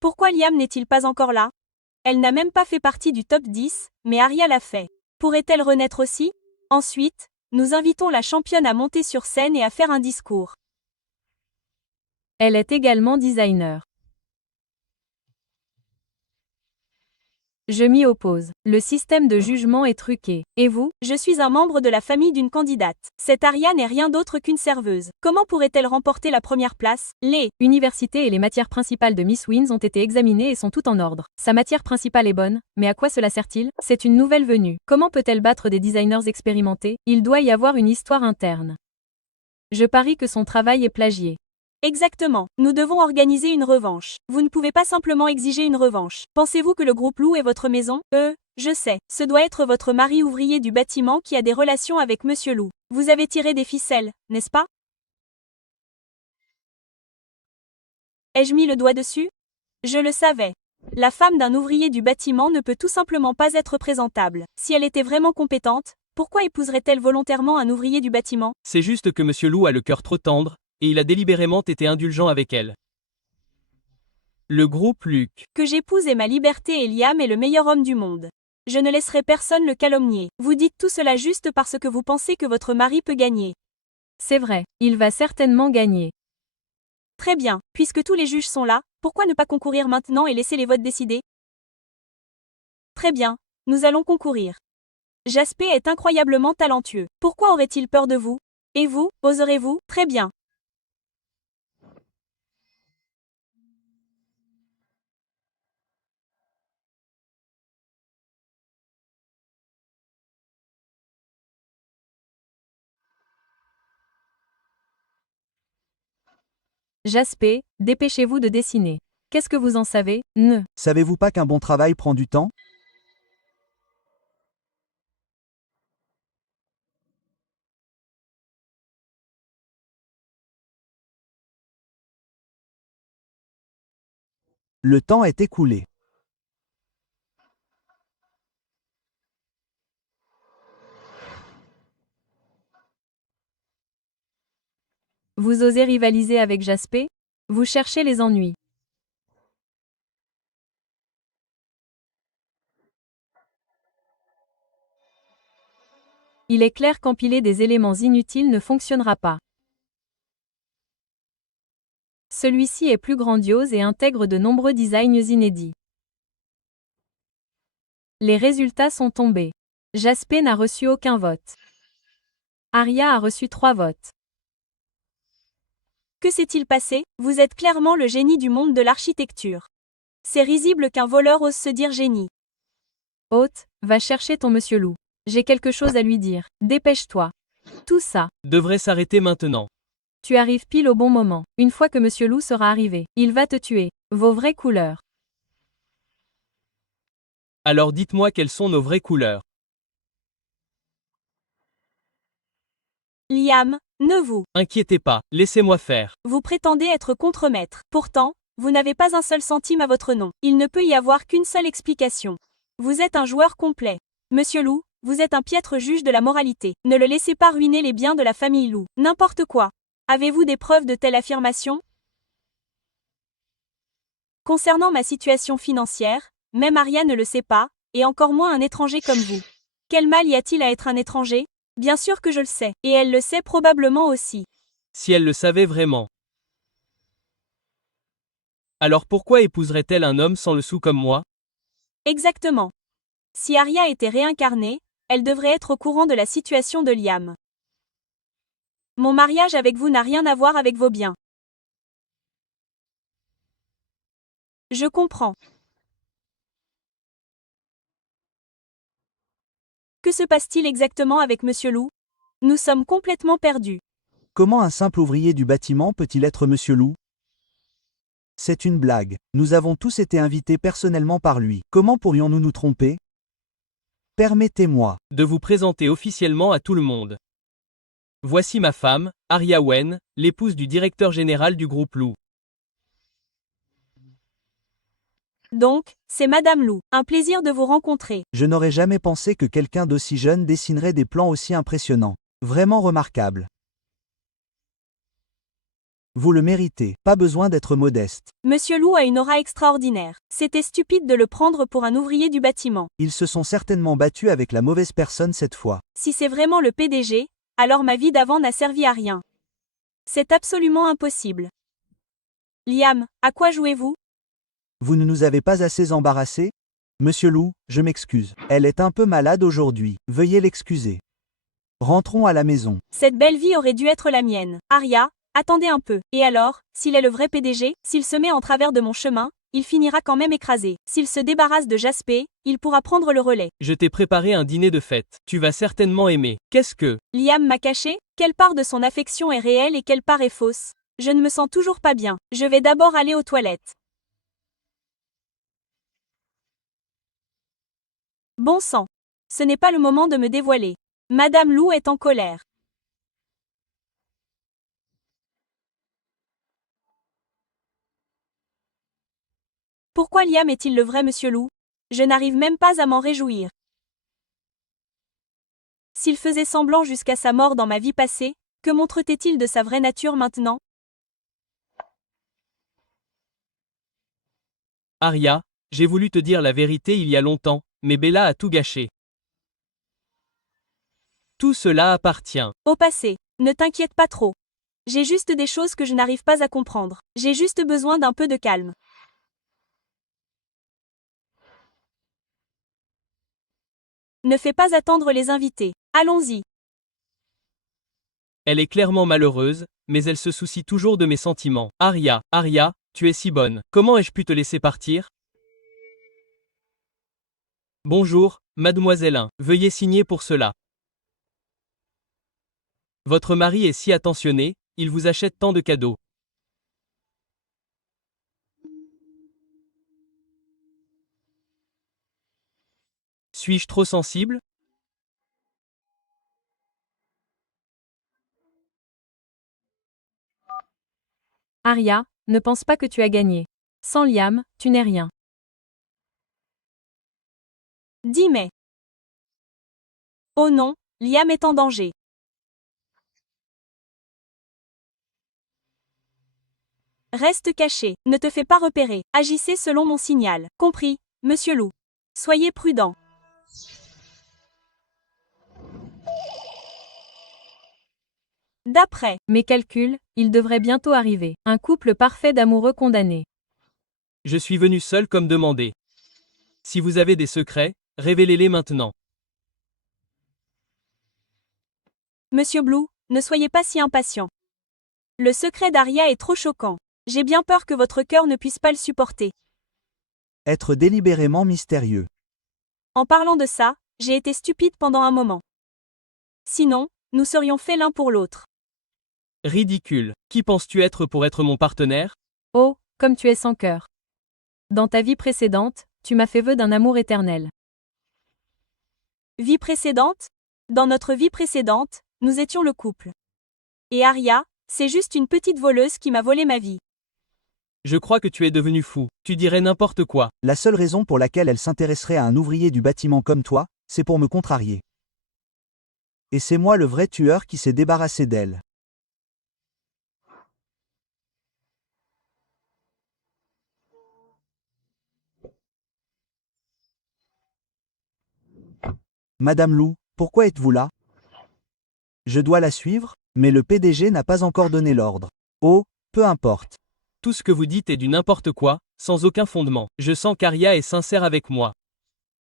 Pourquoi Liam n'est-il pas encore là? Elle n'a même pas fait partie du top 10, mais Arya l'a fait. Pourrait-elle renaître aussi? Ensuite, nous invitons la championne à monter sur scène et à faire un discours. Elle est également designer. Je m'y oppose. Le système de jugement est truqué. Et vous? Je suis un membre de la famille d'une candidate. Cette Aria n'est rien d'autre qu'une serveuse. Comment pourrait-elle remporter la première place? Les universités et les matières principales de Miss Wins ont été examinées et sont toutes en ordre. Sa matière principale est bonne, mais à quoi cela sert-il? C'est une nouvelle venue. Comment peut-elle battre des designers expérimentés? Il doit y avoir une histoire interne. Je parie que son travail est plagié. Exactement. Nous devons organiser une revanche. Vous ne pouvez pas simplement exiger une revanche. Pensez-vous que le groupe Lou est votre maison? Je sais. Ce doit être votre mari ouvrier du bâtiment qui a des relations avec Monsieur Lou. Vous avez tiré des ficelles, n'est-ce pas? Ai-je mis le doigt dessus? Je le savais. La femme d'un ouvrier du bâtiment ne peut tout simplement pas être présentable. Si elle était vraiment compétente, pourquoi épouserait-elle volontairement un ouvrier du bâtiment? C'est juste que Monsieur Lou a le cœur trop tendre, et il a délibérément été indulgent avec elle. Le groupe Luc. Que j'épouse et ma liberté et Liam est le meilleur homme du monde. Je ne laisserai personne le calomnier. Vous dites tout cela juste parce que vous pensez que votre mari peut gagner. C'est vrai, il va certainement gagner. Très bien, puisque tous les juges sont là, pourquoi ne pas concourir maintenant et laisser les votes décider? Très bien, nous allons concourir. Jasper est incroyablement talentueux. Pourquoi aurait-il peur de vous? Et vous, oserez-vous? Très bien. Jasper, dépêchez-vous de dessiner. Qu'est-ce que vous en savez? Savez-vous pas qu'un bon travail prend du temps? Le temps est écoulé. Vous osez rivaliser avec Jasper? Vous cherchez les ennuis. Il est clair qu'empiler des éléments inutiles ne fonctionnera pas. Celui-ci est plus grandiose et intègre de nombreux designs inédits. Les résultats sont tombés. Jasper n'a reçu aucun vote. Aria a reçu 3 votes. Que s'est-il passé? Vous êtes clairement le génie du monde de l'architecture. C'est risible qu'un voleur ose se dire génie. Hôte, va chercher ton Monsieur Lou. J'ai quelque chose à lui dire. Dépêche-toi. Tout ça. Devrait s'arrêter maintenant. Tu arrives pile au bon moment. Une fois que Monsieur Lou sera arrivé, il va te tuer. Vos vraies couleurs. Alors dites-moi quelles sont nos vraies couleurs. Liam, ne vous. Inquiétez pas, laissez-moi faire. Vous prétendez être contremaître. Pourtant, vous n'avez pas un seul centime à votre nom. Il ne peut y avoir qu'une seule explication. Vous êtes un joueur complet. Monsieur Lou, vous êtes un piètre juge de la moralité. Ne le laissez pas ruiner les biens de la famille Lou. N'importe quoi. Avez-vous des preuves de telle affirmation? Concernant ma situation financière, même Aria ne le sait pas, et encore moins un étranger comme vous. Quel mal y a-t-il à être un étranger? Bien sûr que je le sais, et elle le sait probablement aussi. Si elle le savait vraiment. Alors pourquoi épouserait-elle un homme sans le sou comme moi? Exactement. Si Aria était réincarnée, elle devrait être au courant de la situation de Liam. Mon mariage avec vous n'a rien à voir avec vos biens. Je comprends. Que se passe-t-il exactement avec Monsieur Lou? Nous sommes complètement perdus. Comment un simple ouvrier du bâtiment peut-il être Monsieur Lou? C'est une blague. Nous avons tous été invités personnellement par lui. Comment pourrions-nous nous tromper? Permettez-moi. De vous présenter officiellement à tout le monde. Voici ma femme, Aria Wen, l'épouse du directeur général du groupe Lou. Donc, c'est Madame Lou. Un plaisir de vous rencontrer. Je n'aurais jamais pensé que quelqu'un d'aussi jeune dessinerait des plans aussi impressionnants. Vraiment remarquable. Vous le méritez, pas besoin d'être modeste. Monsieur Lou a une aura extraordinaire. C'était stupide de le prendre pour un ouvrier du bâtiment. Ils se sont certainement battus avec la mauvaise personne cette fois. Si c'est vraiment le PDG, alors ma vie d'avant n'a servi à rien. C'est absolument impossible. Liam, à quoi jouez-vous? Vous ne nous avez pas assez embarrassés? Monsieur Lou, je m'excuse. Elle est un peu malade aujourd'hui. Veuillez l'excuser. Rentrons à la maison. Cette belle vie aurait dû être la mienne. Arya, attendez un peu. Et alors, s'il est le vrai PDG, s'il se met en travers de mon chemin, il finira quand même écrasé. S'il se débarrasse de Jaspé, il pourra prendre le relais. Je t'ai préparé un dîner de fête. Tu vas certainement aimer. Qu'est-ce que... Liam m'a caché? Quelle part de son affection est réelle et quelle part est fausse? Je ne me sens toujours pas bien. Je vais d'abord aller aux toilettes. Bon sang. Ce n'est pas le moment de me dévoiler. Madame Lou est en colère. Pourquoi Liam est-il le vrai Monsieur Lou? Je n'arrive même pas à m'en réjouir. S'il faisait semblant jusqu'à sa mort dans ma vie passée, que montre-t-il de sa vraie nature maintenant? Arya, j'ai voulu te dire la vérité il y a longtemps, mais Bella a tout gâché. Tout cela appartient. Au passé, ne t'inquiète pas trop. J'ai juste des choses que je n'arrive pas à comprendre. J'ai juste besoin d'un peu de calme. Ne fais pas attendre les invités. Allons-y. Elle est clairement malheureuse, mais elle se soucie toujours de mes sentiments. Arya, tu es si bonne. Comment ai-je pu te laisser partir? Bonjour, mademoiselle 1. Veuillez signer pour cela. Votre mari est si attentionné, il vous achète tant de cadeaux. Suis-je trop sensible? Arya, ne pense pas que tu as gagné. Sans Liam, tu n'es rien. 10 mai. Oh non, Liam est en danger. Reste caché, ne te fais pas repérer. Agissez selon mon signal. Compris, Monsieur Lou. Soyez prudent. D'après Mes calculs, il devrait bientôt arriver. Un couple parfait d'amoureux condamnés. Je suis venu seul comme demandé. Si vous avez des secrets, révélez-les maintenant. Monsieur Blue, ne soyez pas si impatient. Le secret d'Arya est trop choquant. J'ai bien peur que votre cœur ne puisse pas le supporter. Être délibérément mystérieux. En parlant de ça, j'ai été stupide pendant un moment. Sinon, nous serions faits l'un pour l'autre. Ridicule. Qui penses-tu être pour être mon partenaire? Oh, comme tu es sans cœur. Dans ta vie précédente, tu m'as fait vœu d'un amour éternel. Vie précédente? Dans notre vie précédente, nous étions le couple. Et Arya, c'est juste une petite voleuse qui m'a volé ma vie. Je crois que tu es devenu fou. Tu dirais n'importe quoi. La seule raison pour laquelle elle s'intéresserait à un ouvrier du bâtiment comme toi, c'est pour me contrarier. Et c'est moi le vrai tueur qui s'est débarrassé d'elle. Madame Lou, pourquoi êtes-vous là? Je dois la suivre, mais le PDG n'a pas encore donné l'ordre. Oh, peu importe. Tout ce que vous dites est du n'importe quoi, sans aucun fondement. Je sens qu'Arya est sincère avec moi.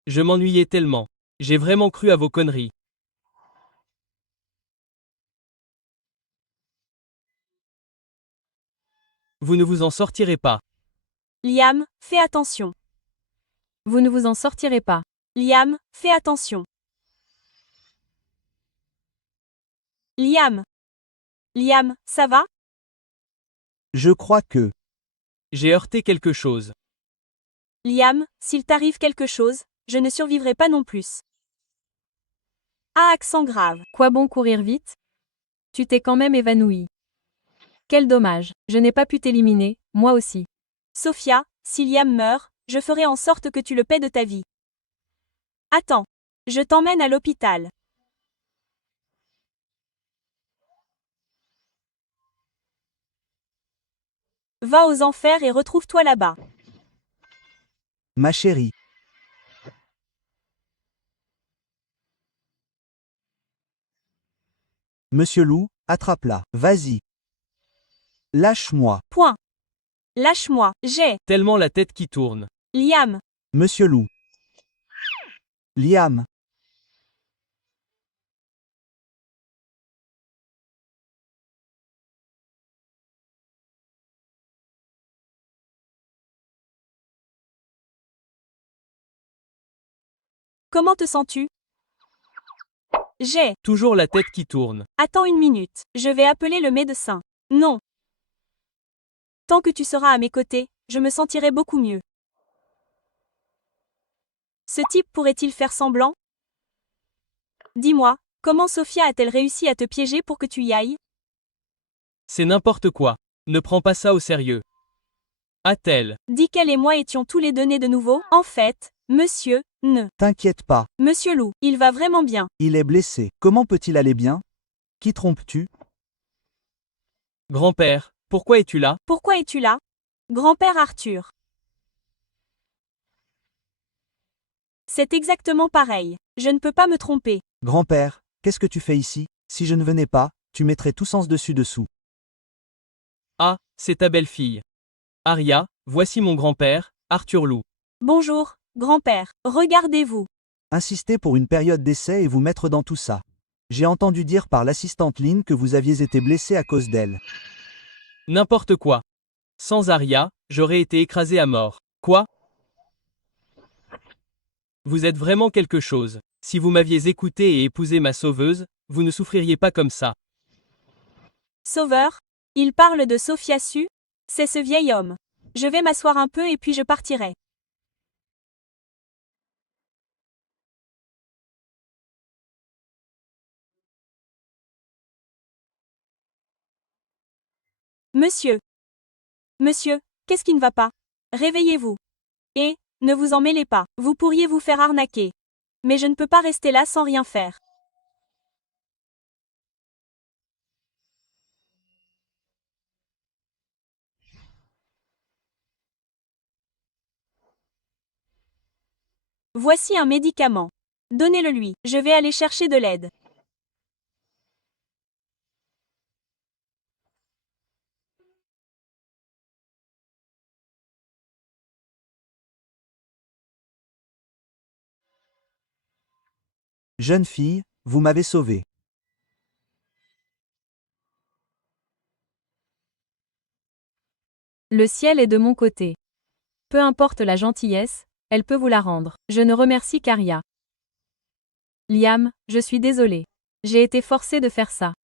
Je m'ennuyais tellement. J'ai vraiment cru à vos conneries. Vous ne vous en sortirez pas. Liam, fais attention. Vous ne vous en sortirez pas. Liam, fais attention. Liam. Liam, ça va? Je crois que... J'ai heurté quelque chose. Liam, s'il t'arrive quelque chose, je ne survivrai pas non plus. Ah, accent grave. Quoi bon courir vite? Tu t'es quand même évanoui. Quel dommage, je n'ai pas pu t'éliminer, moi aussi. Sophia, si Liam meurt, je ferai en sorte que tu le paies de ta vie. Attends. Je t'emmène à l'hôpital. Va aux enfers et retrouve-toi là-bas. Ma chérie. Monsieur Lou, attrape-la. Vas-y. Lâche-moi. Point. Lâche-moi, j'ai. Tellement la tête qui tourne. Liam. Monsieur Lou. Liam. Comment te sens-tu? J'ai. Toujours la tête qui tourne. Attends une minute. Je vais appeler le médecin. Non. Tant que tu seras à mes côtés, je me sentirai beaucoup mieux. Ce type pourrait-il faire semblant? Dis-moi, comment Sophia a-t-elle réussi à te piéger pour que tu y ailles? C'est n'importe quoi. Ne prends pas ça au sérieux. A-t-elle? Dis qu'elle et moi étions tous les deux nés de nouveau. En fait, monsieur, ne. T'inquiète pas, Monsieur Lou, il va vraiment bien. il est blessé. Comment peut-il aller bien? Qui trompes-tu? Grand-père, pourquoi es-tu là? Pourquoi es-tu là? Grand-père Arthur. C'est exactement pareil. Je ne peux pas me tromper. Grand-père, qu'est-ce que tu fais ici? Si je ne venais pas, tu mettrais tout sens dessus-dessous. Ah, c'est ta belle-fille. Aria, voici mon grand-père, Arthur Lou. Bonjour, grand-père. Regardez-vous. Insister pour une période d'essai et vous mettre dans tout ça. J'ai entendu dire par l'assistante Lynn que vous aviez été blessé à cause d'elle. N'importe quoi. Sans Aria, j'aurais été écrasé à mort. Quoi? Vous êtes vraiment quelque chose. Si vous m'aviez écouté et épousé ma sauveuse, vous ne souffririez pas comme ça. Sauveur? Il parle de Sophia Su? C'est ce vieil homme. Je vais m'asseoir un peu et puis je partirai. Monsieur. Monsieur, qu'est-ce qui ne va pas? Réveillez-vous. Et, ne vous en mêlez pas, vous pourriez vous faire arnaquer. Mais je ne peux pas rester là sans rien faire. Voici un médicament. Donnez-le lui, je vais aller chercher de l'aide. Jeune fille, vous m'avez sauvé. Le ciel est de mon côté. Peu importe la gentillesse, elle peut vous la rendre. Je ne remercie qu'Aria. Liam, je suis désolé. J'ai été forcée de faire ça.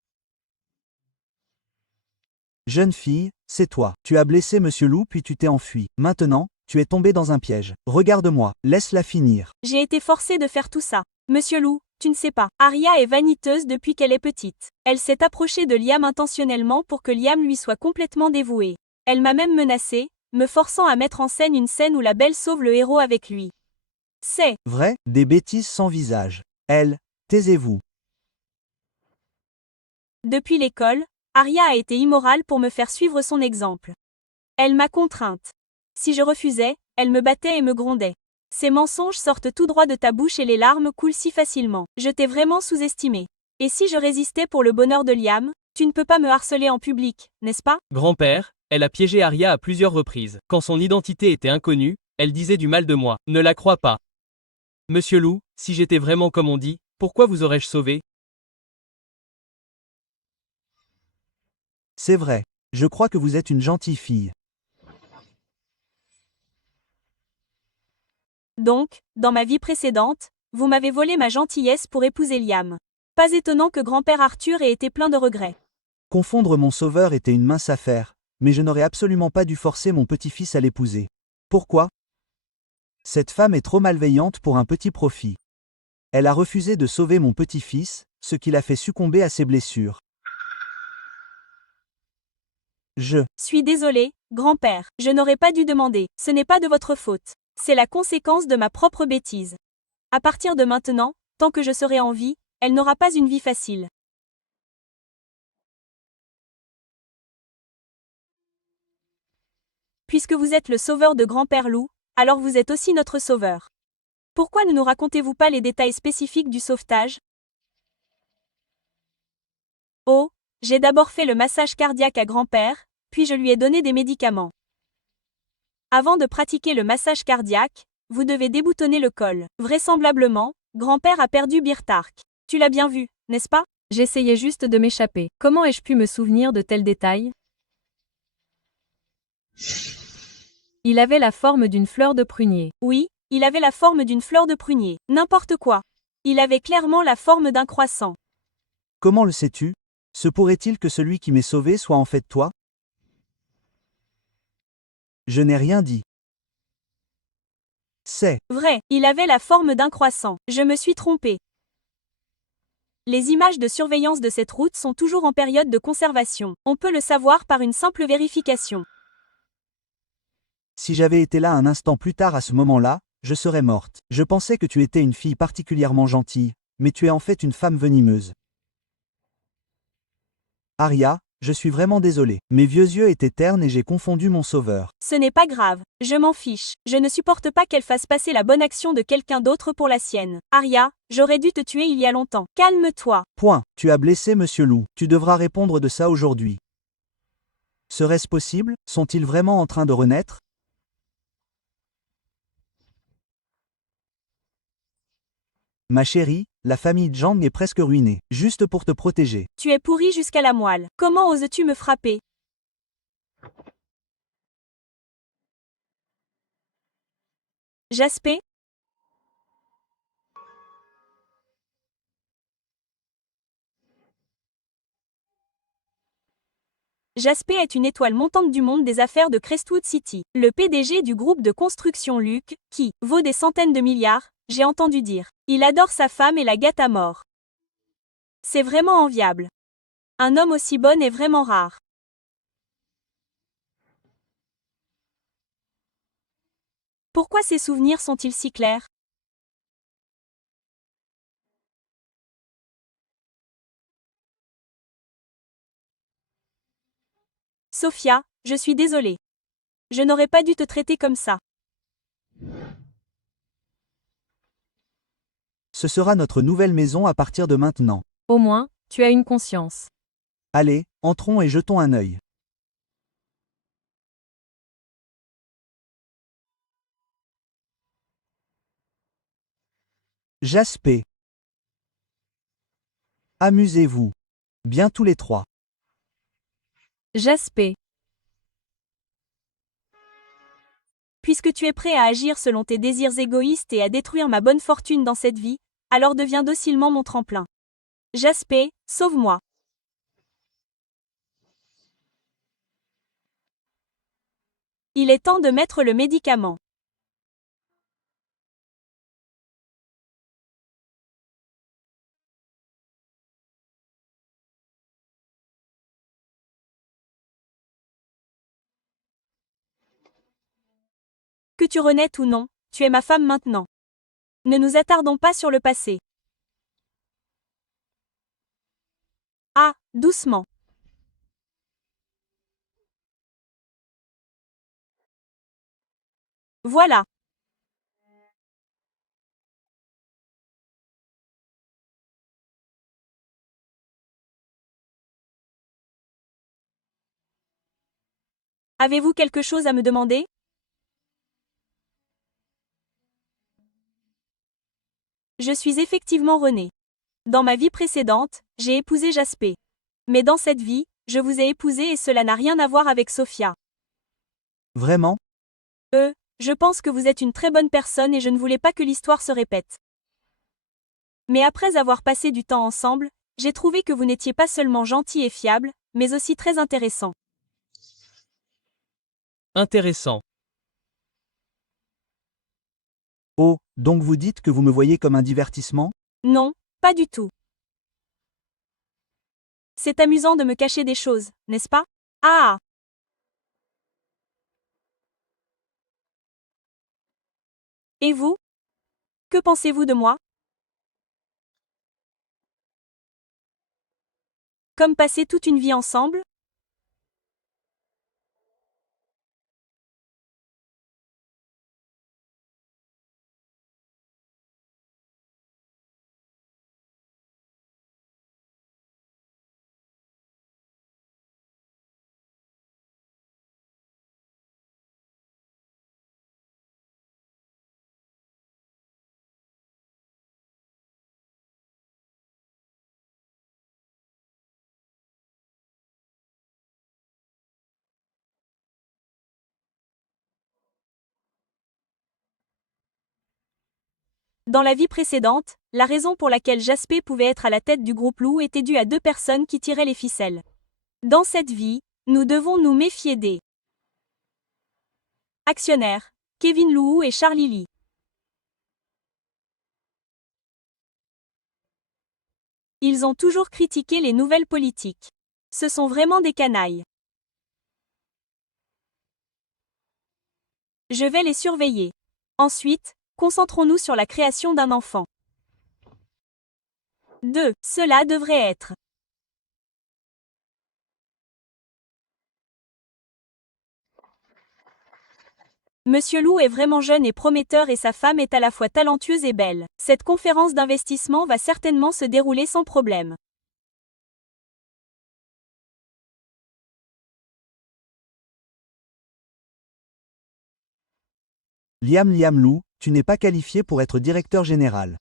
Jeune fille, c'est toi. Tu as blessé Monsieur Lou puis tu t'es enfui. Maintenant, tu es tombé dans un piège. Regarde-moi, laisse-la finir. J'ai été forcée de faire tout ça. Monsieur Lou, tu ne sais pas. Aria est vaniteuse depuis qu'elle est petite. Elle s'est approchée de Liam intentionnellement pour que Liam lui soit complètement dévoué. Elle m'a même menacée, me forçant à mettre en scène une scène où la belle sauve le héros avec lui. C'est Vrai, des bêtises sans visage. Elle, taisez-vous. depuis l'école, Aria a été immorale pour me faire suivre son exemple. Elle m'a contrainte. Si je refusais, elle me battait et me grondait. Ces mensonges sortent tout droit de ta bouche et les larmes coulent si facilement. Je t'ai vraiment sous-estimé. Et si je résistais pour le bonheur de Liam, tu ne peux pas me harceler en public, n'est-ce pas? Grand-père, elle a piégé Aria à plusieurs reprises. Quand son identité était inconnue, elle disait du mal de moi. Ne la crois pas. Monsieur Lou, si j'étais vraiment comme on dit, pourquoi vous aurais-je sauvé? C'est vrai. Je crois que vous êtes une gentille fille. Donc, dans ma vie précédente, vous m'avez volé ma gentillesse pour épouser Liam. Pas étonnant que grand-père Arthur ait été plein de regrets. Confondre mon sauveur était une mince affaire, mais je n'aurais absolument pas dû forcer mon petit-fils à l'épouser. Pourquoi? Cette femme est trop malveillante pour un petit profit. Elle a refusé de sauver mon petit-fils, ce qui l'a fait succomber à ses blessures. Je Suis désolé, grand-père, je n'aurais pas dû demander. Ce n'est pas de votre faute. C'est la conséquence de ma propre bêtise. À partir de maintenant, tant que je serai en vie, elle n'aura pas une vie facile. Puisque vous êtes le sauveur de grand-père Lou, alors vous êtes aussi notre sauveur. Pourquoi ne nous racontez-vous pas les détails spécifiques du sauvetage? Oh, j'ai d'abord fait le massage cardiaque à grand-père, puis je lui ai donné des médicaments. Avant de pratiquer le massage cardiaque, vous devez déboutonner le col. Vraisemblablement, grand-père a perdu Birtark. Tu l'as bien vu, n'est-ce pas? J'essayais juste de m'échapper. Comment ai-je pu me souvenir de tels détails? Il avait la forme d'une fleur de prunier. Oui, il avait la forme d'une fleur de prunier. N'importe quoi. Il avait clairement la forme d'un croissant. Comment le sais-tu? Se pourrait-il que celui qui m'est sauvé soit en fait toi? Je n'ai rien dit. C'est Vrai, il avait la forme d'un croissant. Je me suis trompé. Les images de surveillance de cette route sont toujours en période de conservation. On peut le savoir par une simple vérification. Si j'avais été là un instant plus tard à ce moment-là, je serais morte. Je pensais que tu étais une fille particulièrement gentille, mais tu es en fait une femme venimeuse. Arya, je suis vraiment désolé. Mes vieux yeux étaient ternes et j'ai confondu mon sauveur. Ce n'est pas grave, je m'en fiche. Je ne supporte pas qu'elle fasse passer la bonne action de quelqu'un d'autre pour la sienne. Arya, j'aurais dû te tuer il y a longtemps. Calme-toi. Point. Tu as blessé Monsieur Loup. Tu devras répondre de ça aujourd'hui. Serait-ce possible? Sont-ils vraiment en train de renaître? Ma chérie, la famille Zhang est presque ruinée, juste pour te protéger. Tu es pourri jusqu'à la moelle. Comment oses-tu me frapper? Jaspé? Jaspé est une étoile montante du monde des affaires de Crestwood City. Le PDG du groupe de construction Luke, qui vaut des centaines de milliards, j'ai entendu dire. Il adore sa femme et la gâte à mort. C'est vraiment enviable. Un homme aussi bon est vraiment rare. Pourquoi ces souvenirs sont-ils si clairs? Sophia, je suis désolée. Je n'aurais pas dû te traiter comme ça. Ce sera notre nouvelle maison à partir de maintenant. Au moins, tu as une conscience. Allez, entrons et jetons un œil. Jaspé. Amusez-vous. Bien tous les trois. Jaspé. Puisque tu es prêt à agir selon tes désirs égoïstes et à détruire ma bonne fortune dans cette vie, alors deviens docilement mon tremplin. Jaspé, sauve-moi. Il est temps de mettre le médicament. Que tu renaisses ou non, tu es ma femme maintenant. Ne nous attardons pas sur le passé. Ah, doucement. Voilà. Avez-vous quelque chose à me demander? Je suis effectivement Renée. Dans ma vie précédente, j'ai épousé Jaspé. Mais dans cette vie, je vous ai épousé et cela n'a rien à voir avec Sophia. Vraiment? Je pense que vous êtes une très bonne personne et je ne voulais pas que l'histoire se répète. Mais après avoir passé du temps ensemble, j'ai trouvé que vous n'étiez pas seulement gentil et fiable, mais aussi très intéressant. Intéressant. Oh, donc vous dites que vous me voyez comme un divertissement? Non, pas du tout. C'est amusant de me cacher des choses, n'est-ce pas? Ah! Et vous? Que pensez-vous de moi? Comme passer toute une vie ensemble? Dans la vie précédente, la raison pour laquelle Jasper pouvait être à la tête du groupe Lou était due à deux personnes qui tiraient les ficelles. Dans cette vie, nous devons nous méfier des actionnaires, Kevin Lou et Charlie Lee. Ils ont toujours critiqué les nouvelles politiques. Ce sont vraiment des canailles. Je vais les surveiller. Ensuite, concentrons-nous sur la création d'un enfant. 2. Cela devrait être. Monsieur Lou est vraiment jeune et prometteur et sa femme est à la fois talentueuse et belle. Cette conférence d'investissement va certainement se dérouler sans problème. Liam Lou, tu n'es pas qualifié pour être directeur général.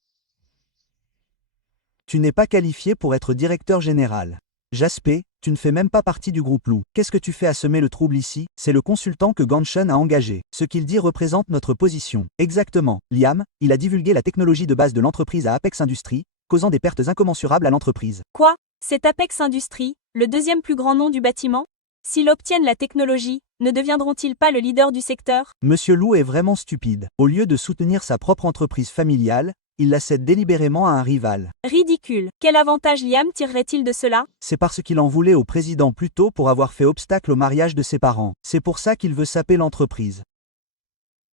Tu n'es pas qualifié pour être directeur général. Jasper, tu ne fais même pas partie du groupe Lou. Qu'est-ce que tu fais à semer le trouble ici? C'est le consultant que Ganshun a engagé. Ce qu'il dit représente notre position. Exactement. Liam, il a divulgué la technologie de base de l'entreprise à Apex Industries, causant des pertes incommensurables à l'entreprise. Quoi? C'est Apex Industries, le deuxième plus grand nom du bâtiment? S'ils obtiennent la technologie, ne deviendront-ils pas le leader du secteur? Monsieur Lou est vraiment stupide. Au lieu de soutenir sa propre entreprise familiale, il la cède délibérément à un rival. Ridicule. Quel avantage Liam tirerait-il de cela? C'est parce qu'il en voulait au président plus tôt pour avoir fait obstacle au mariage de ses parents. C'est pour ça qu'il veut saper l'entreprise.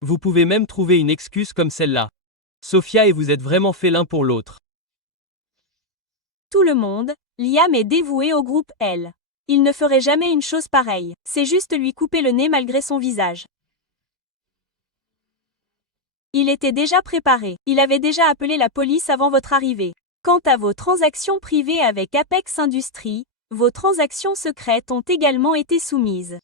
Vous pouvez même trouver une excuse comme celle-là. Sophia et vous êtes vraiment faits l'un pour l'autre. Tout le monde, Liam est dévoué au groupe L. Il ne ferait jamais une chose pareille. C'est juste lui couper le nez malgré son visage. Il était déjà préparé. Il avait déjà appelé la police avant votre arrivée. Quant à vos transactions privées avec Apex Industries, vos transactions secrètes ont également été soumises.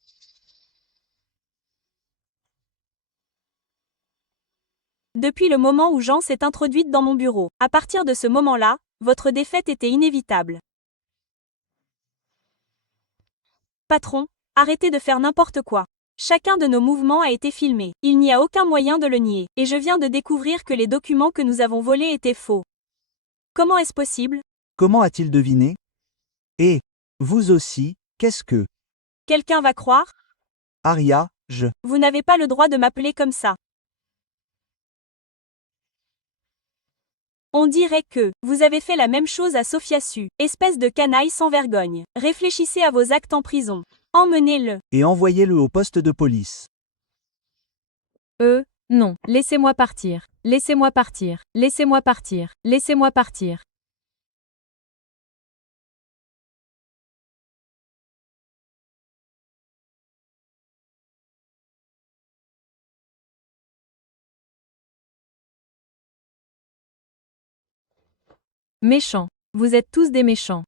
Depuis le moment où Jean s'est introduite dans mon bureau, à partir de ce moment-là, votre défaite était inévitable. Patron, arrêtez de faire n'importe quoi. Chacun de nos mouvements a été filmé. Il n'y a aucun moyen de le nier. Et je viens de découvrir que les documents que nous avons volés étaient faux. Comment est-ce possible? Comment a-t-il deviné? Et, vous aussi, qu'est-ce que... Quelqu'un va croire? Aria, Vous n'avez pas le droit de m'appeler comme ça. On dirait que vous avez fait la même chose à Sophia Su, espèce de canaille sans vergogne. Réfléchissez à vos actes en prison. Emmenez-le. Et envoyez-le au poste de police. Non. Laissez-moi partir. Laissez-moi partir. Laissez-moi partir. Laissez-moi partir. Méchants. Vous êtes tous des méchants.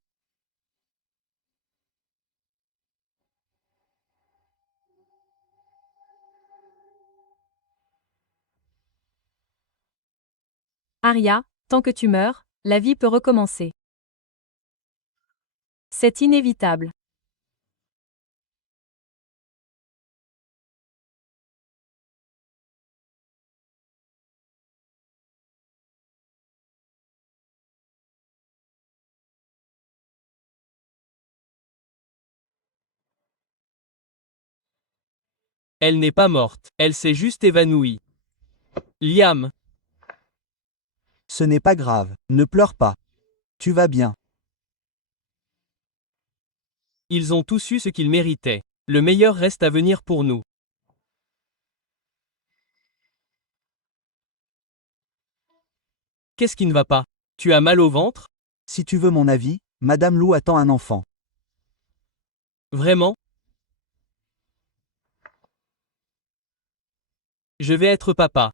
Aria, tant que tu meurs, la vie peut recommencer. C'est inévitable. Elle n'est pas morte, elle s'est juste évanouie. Liam, Ce n'est pas grave, ne pleure pas. Tu vas bien. ils ont tous eu ce qu'ils méritaient. Le meilleur reste à venir pour nous. Qu'est-ce qui ne va pas? Tu as mal au ventre? Si tu veux mon avis, Madame Lou attend un enfant. Vraiment? Je vais être papa.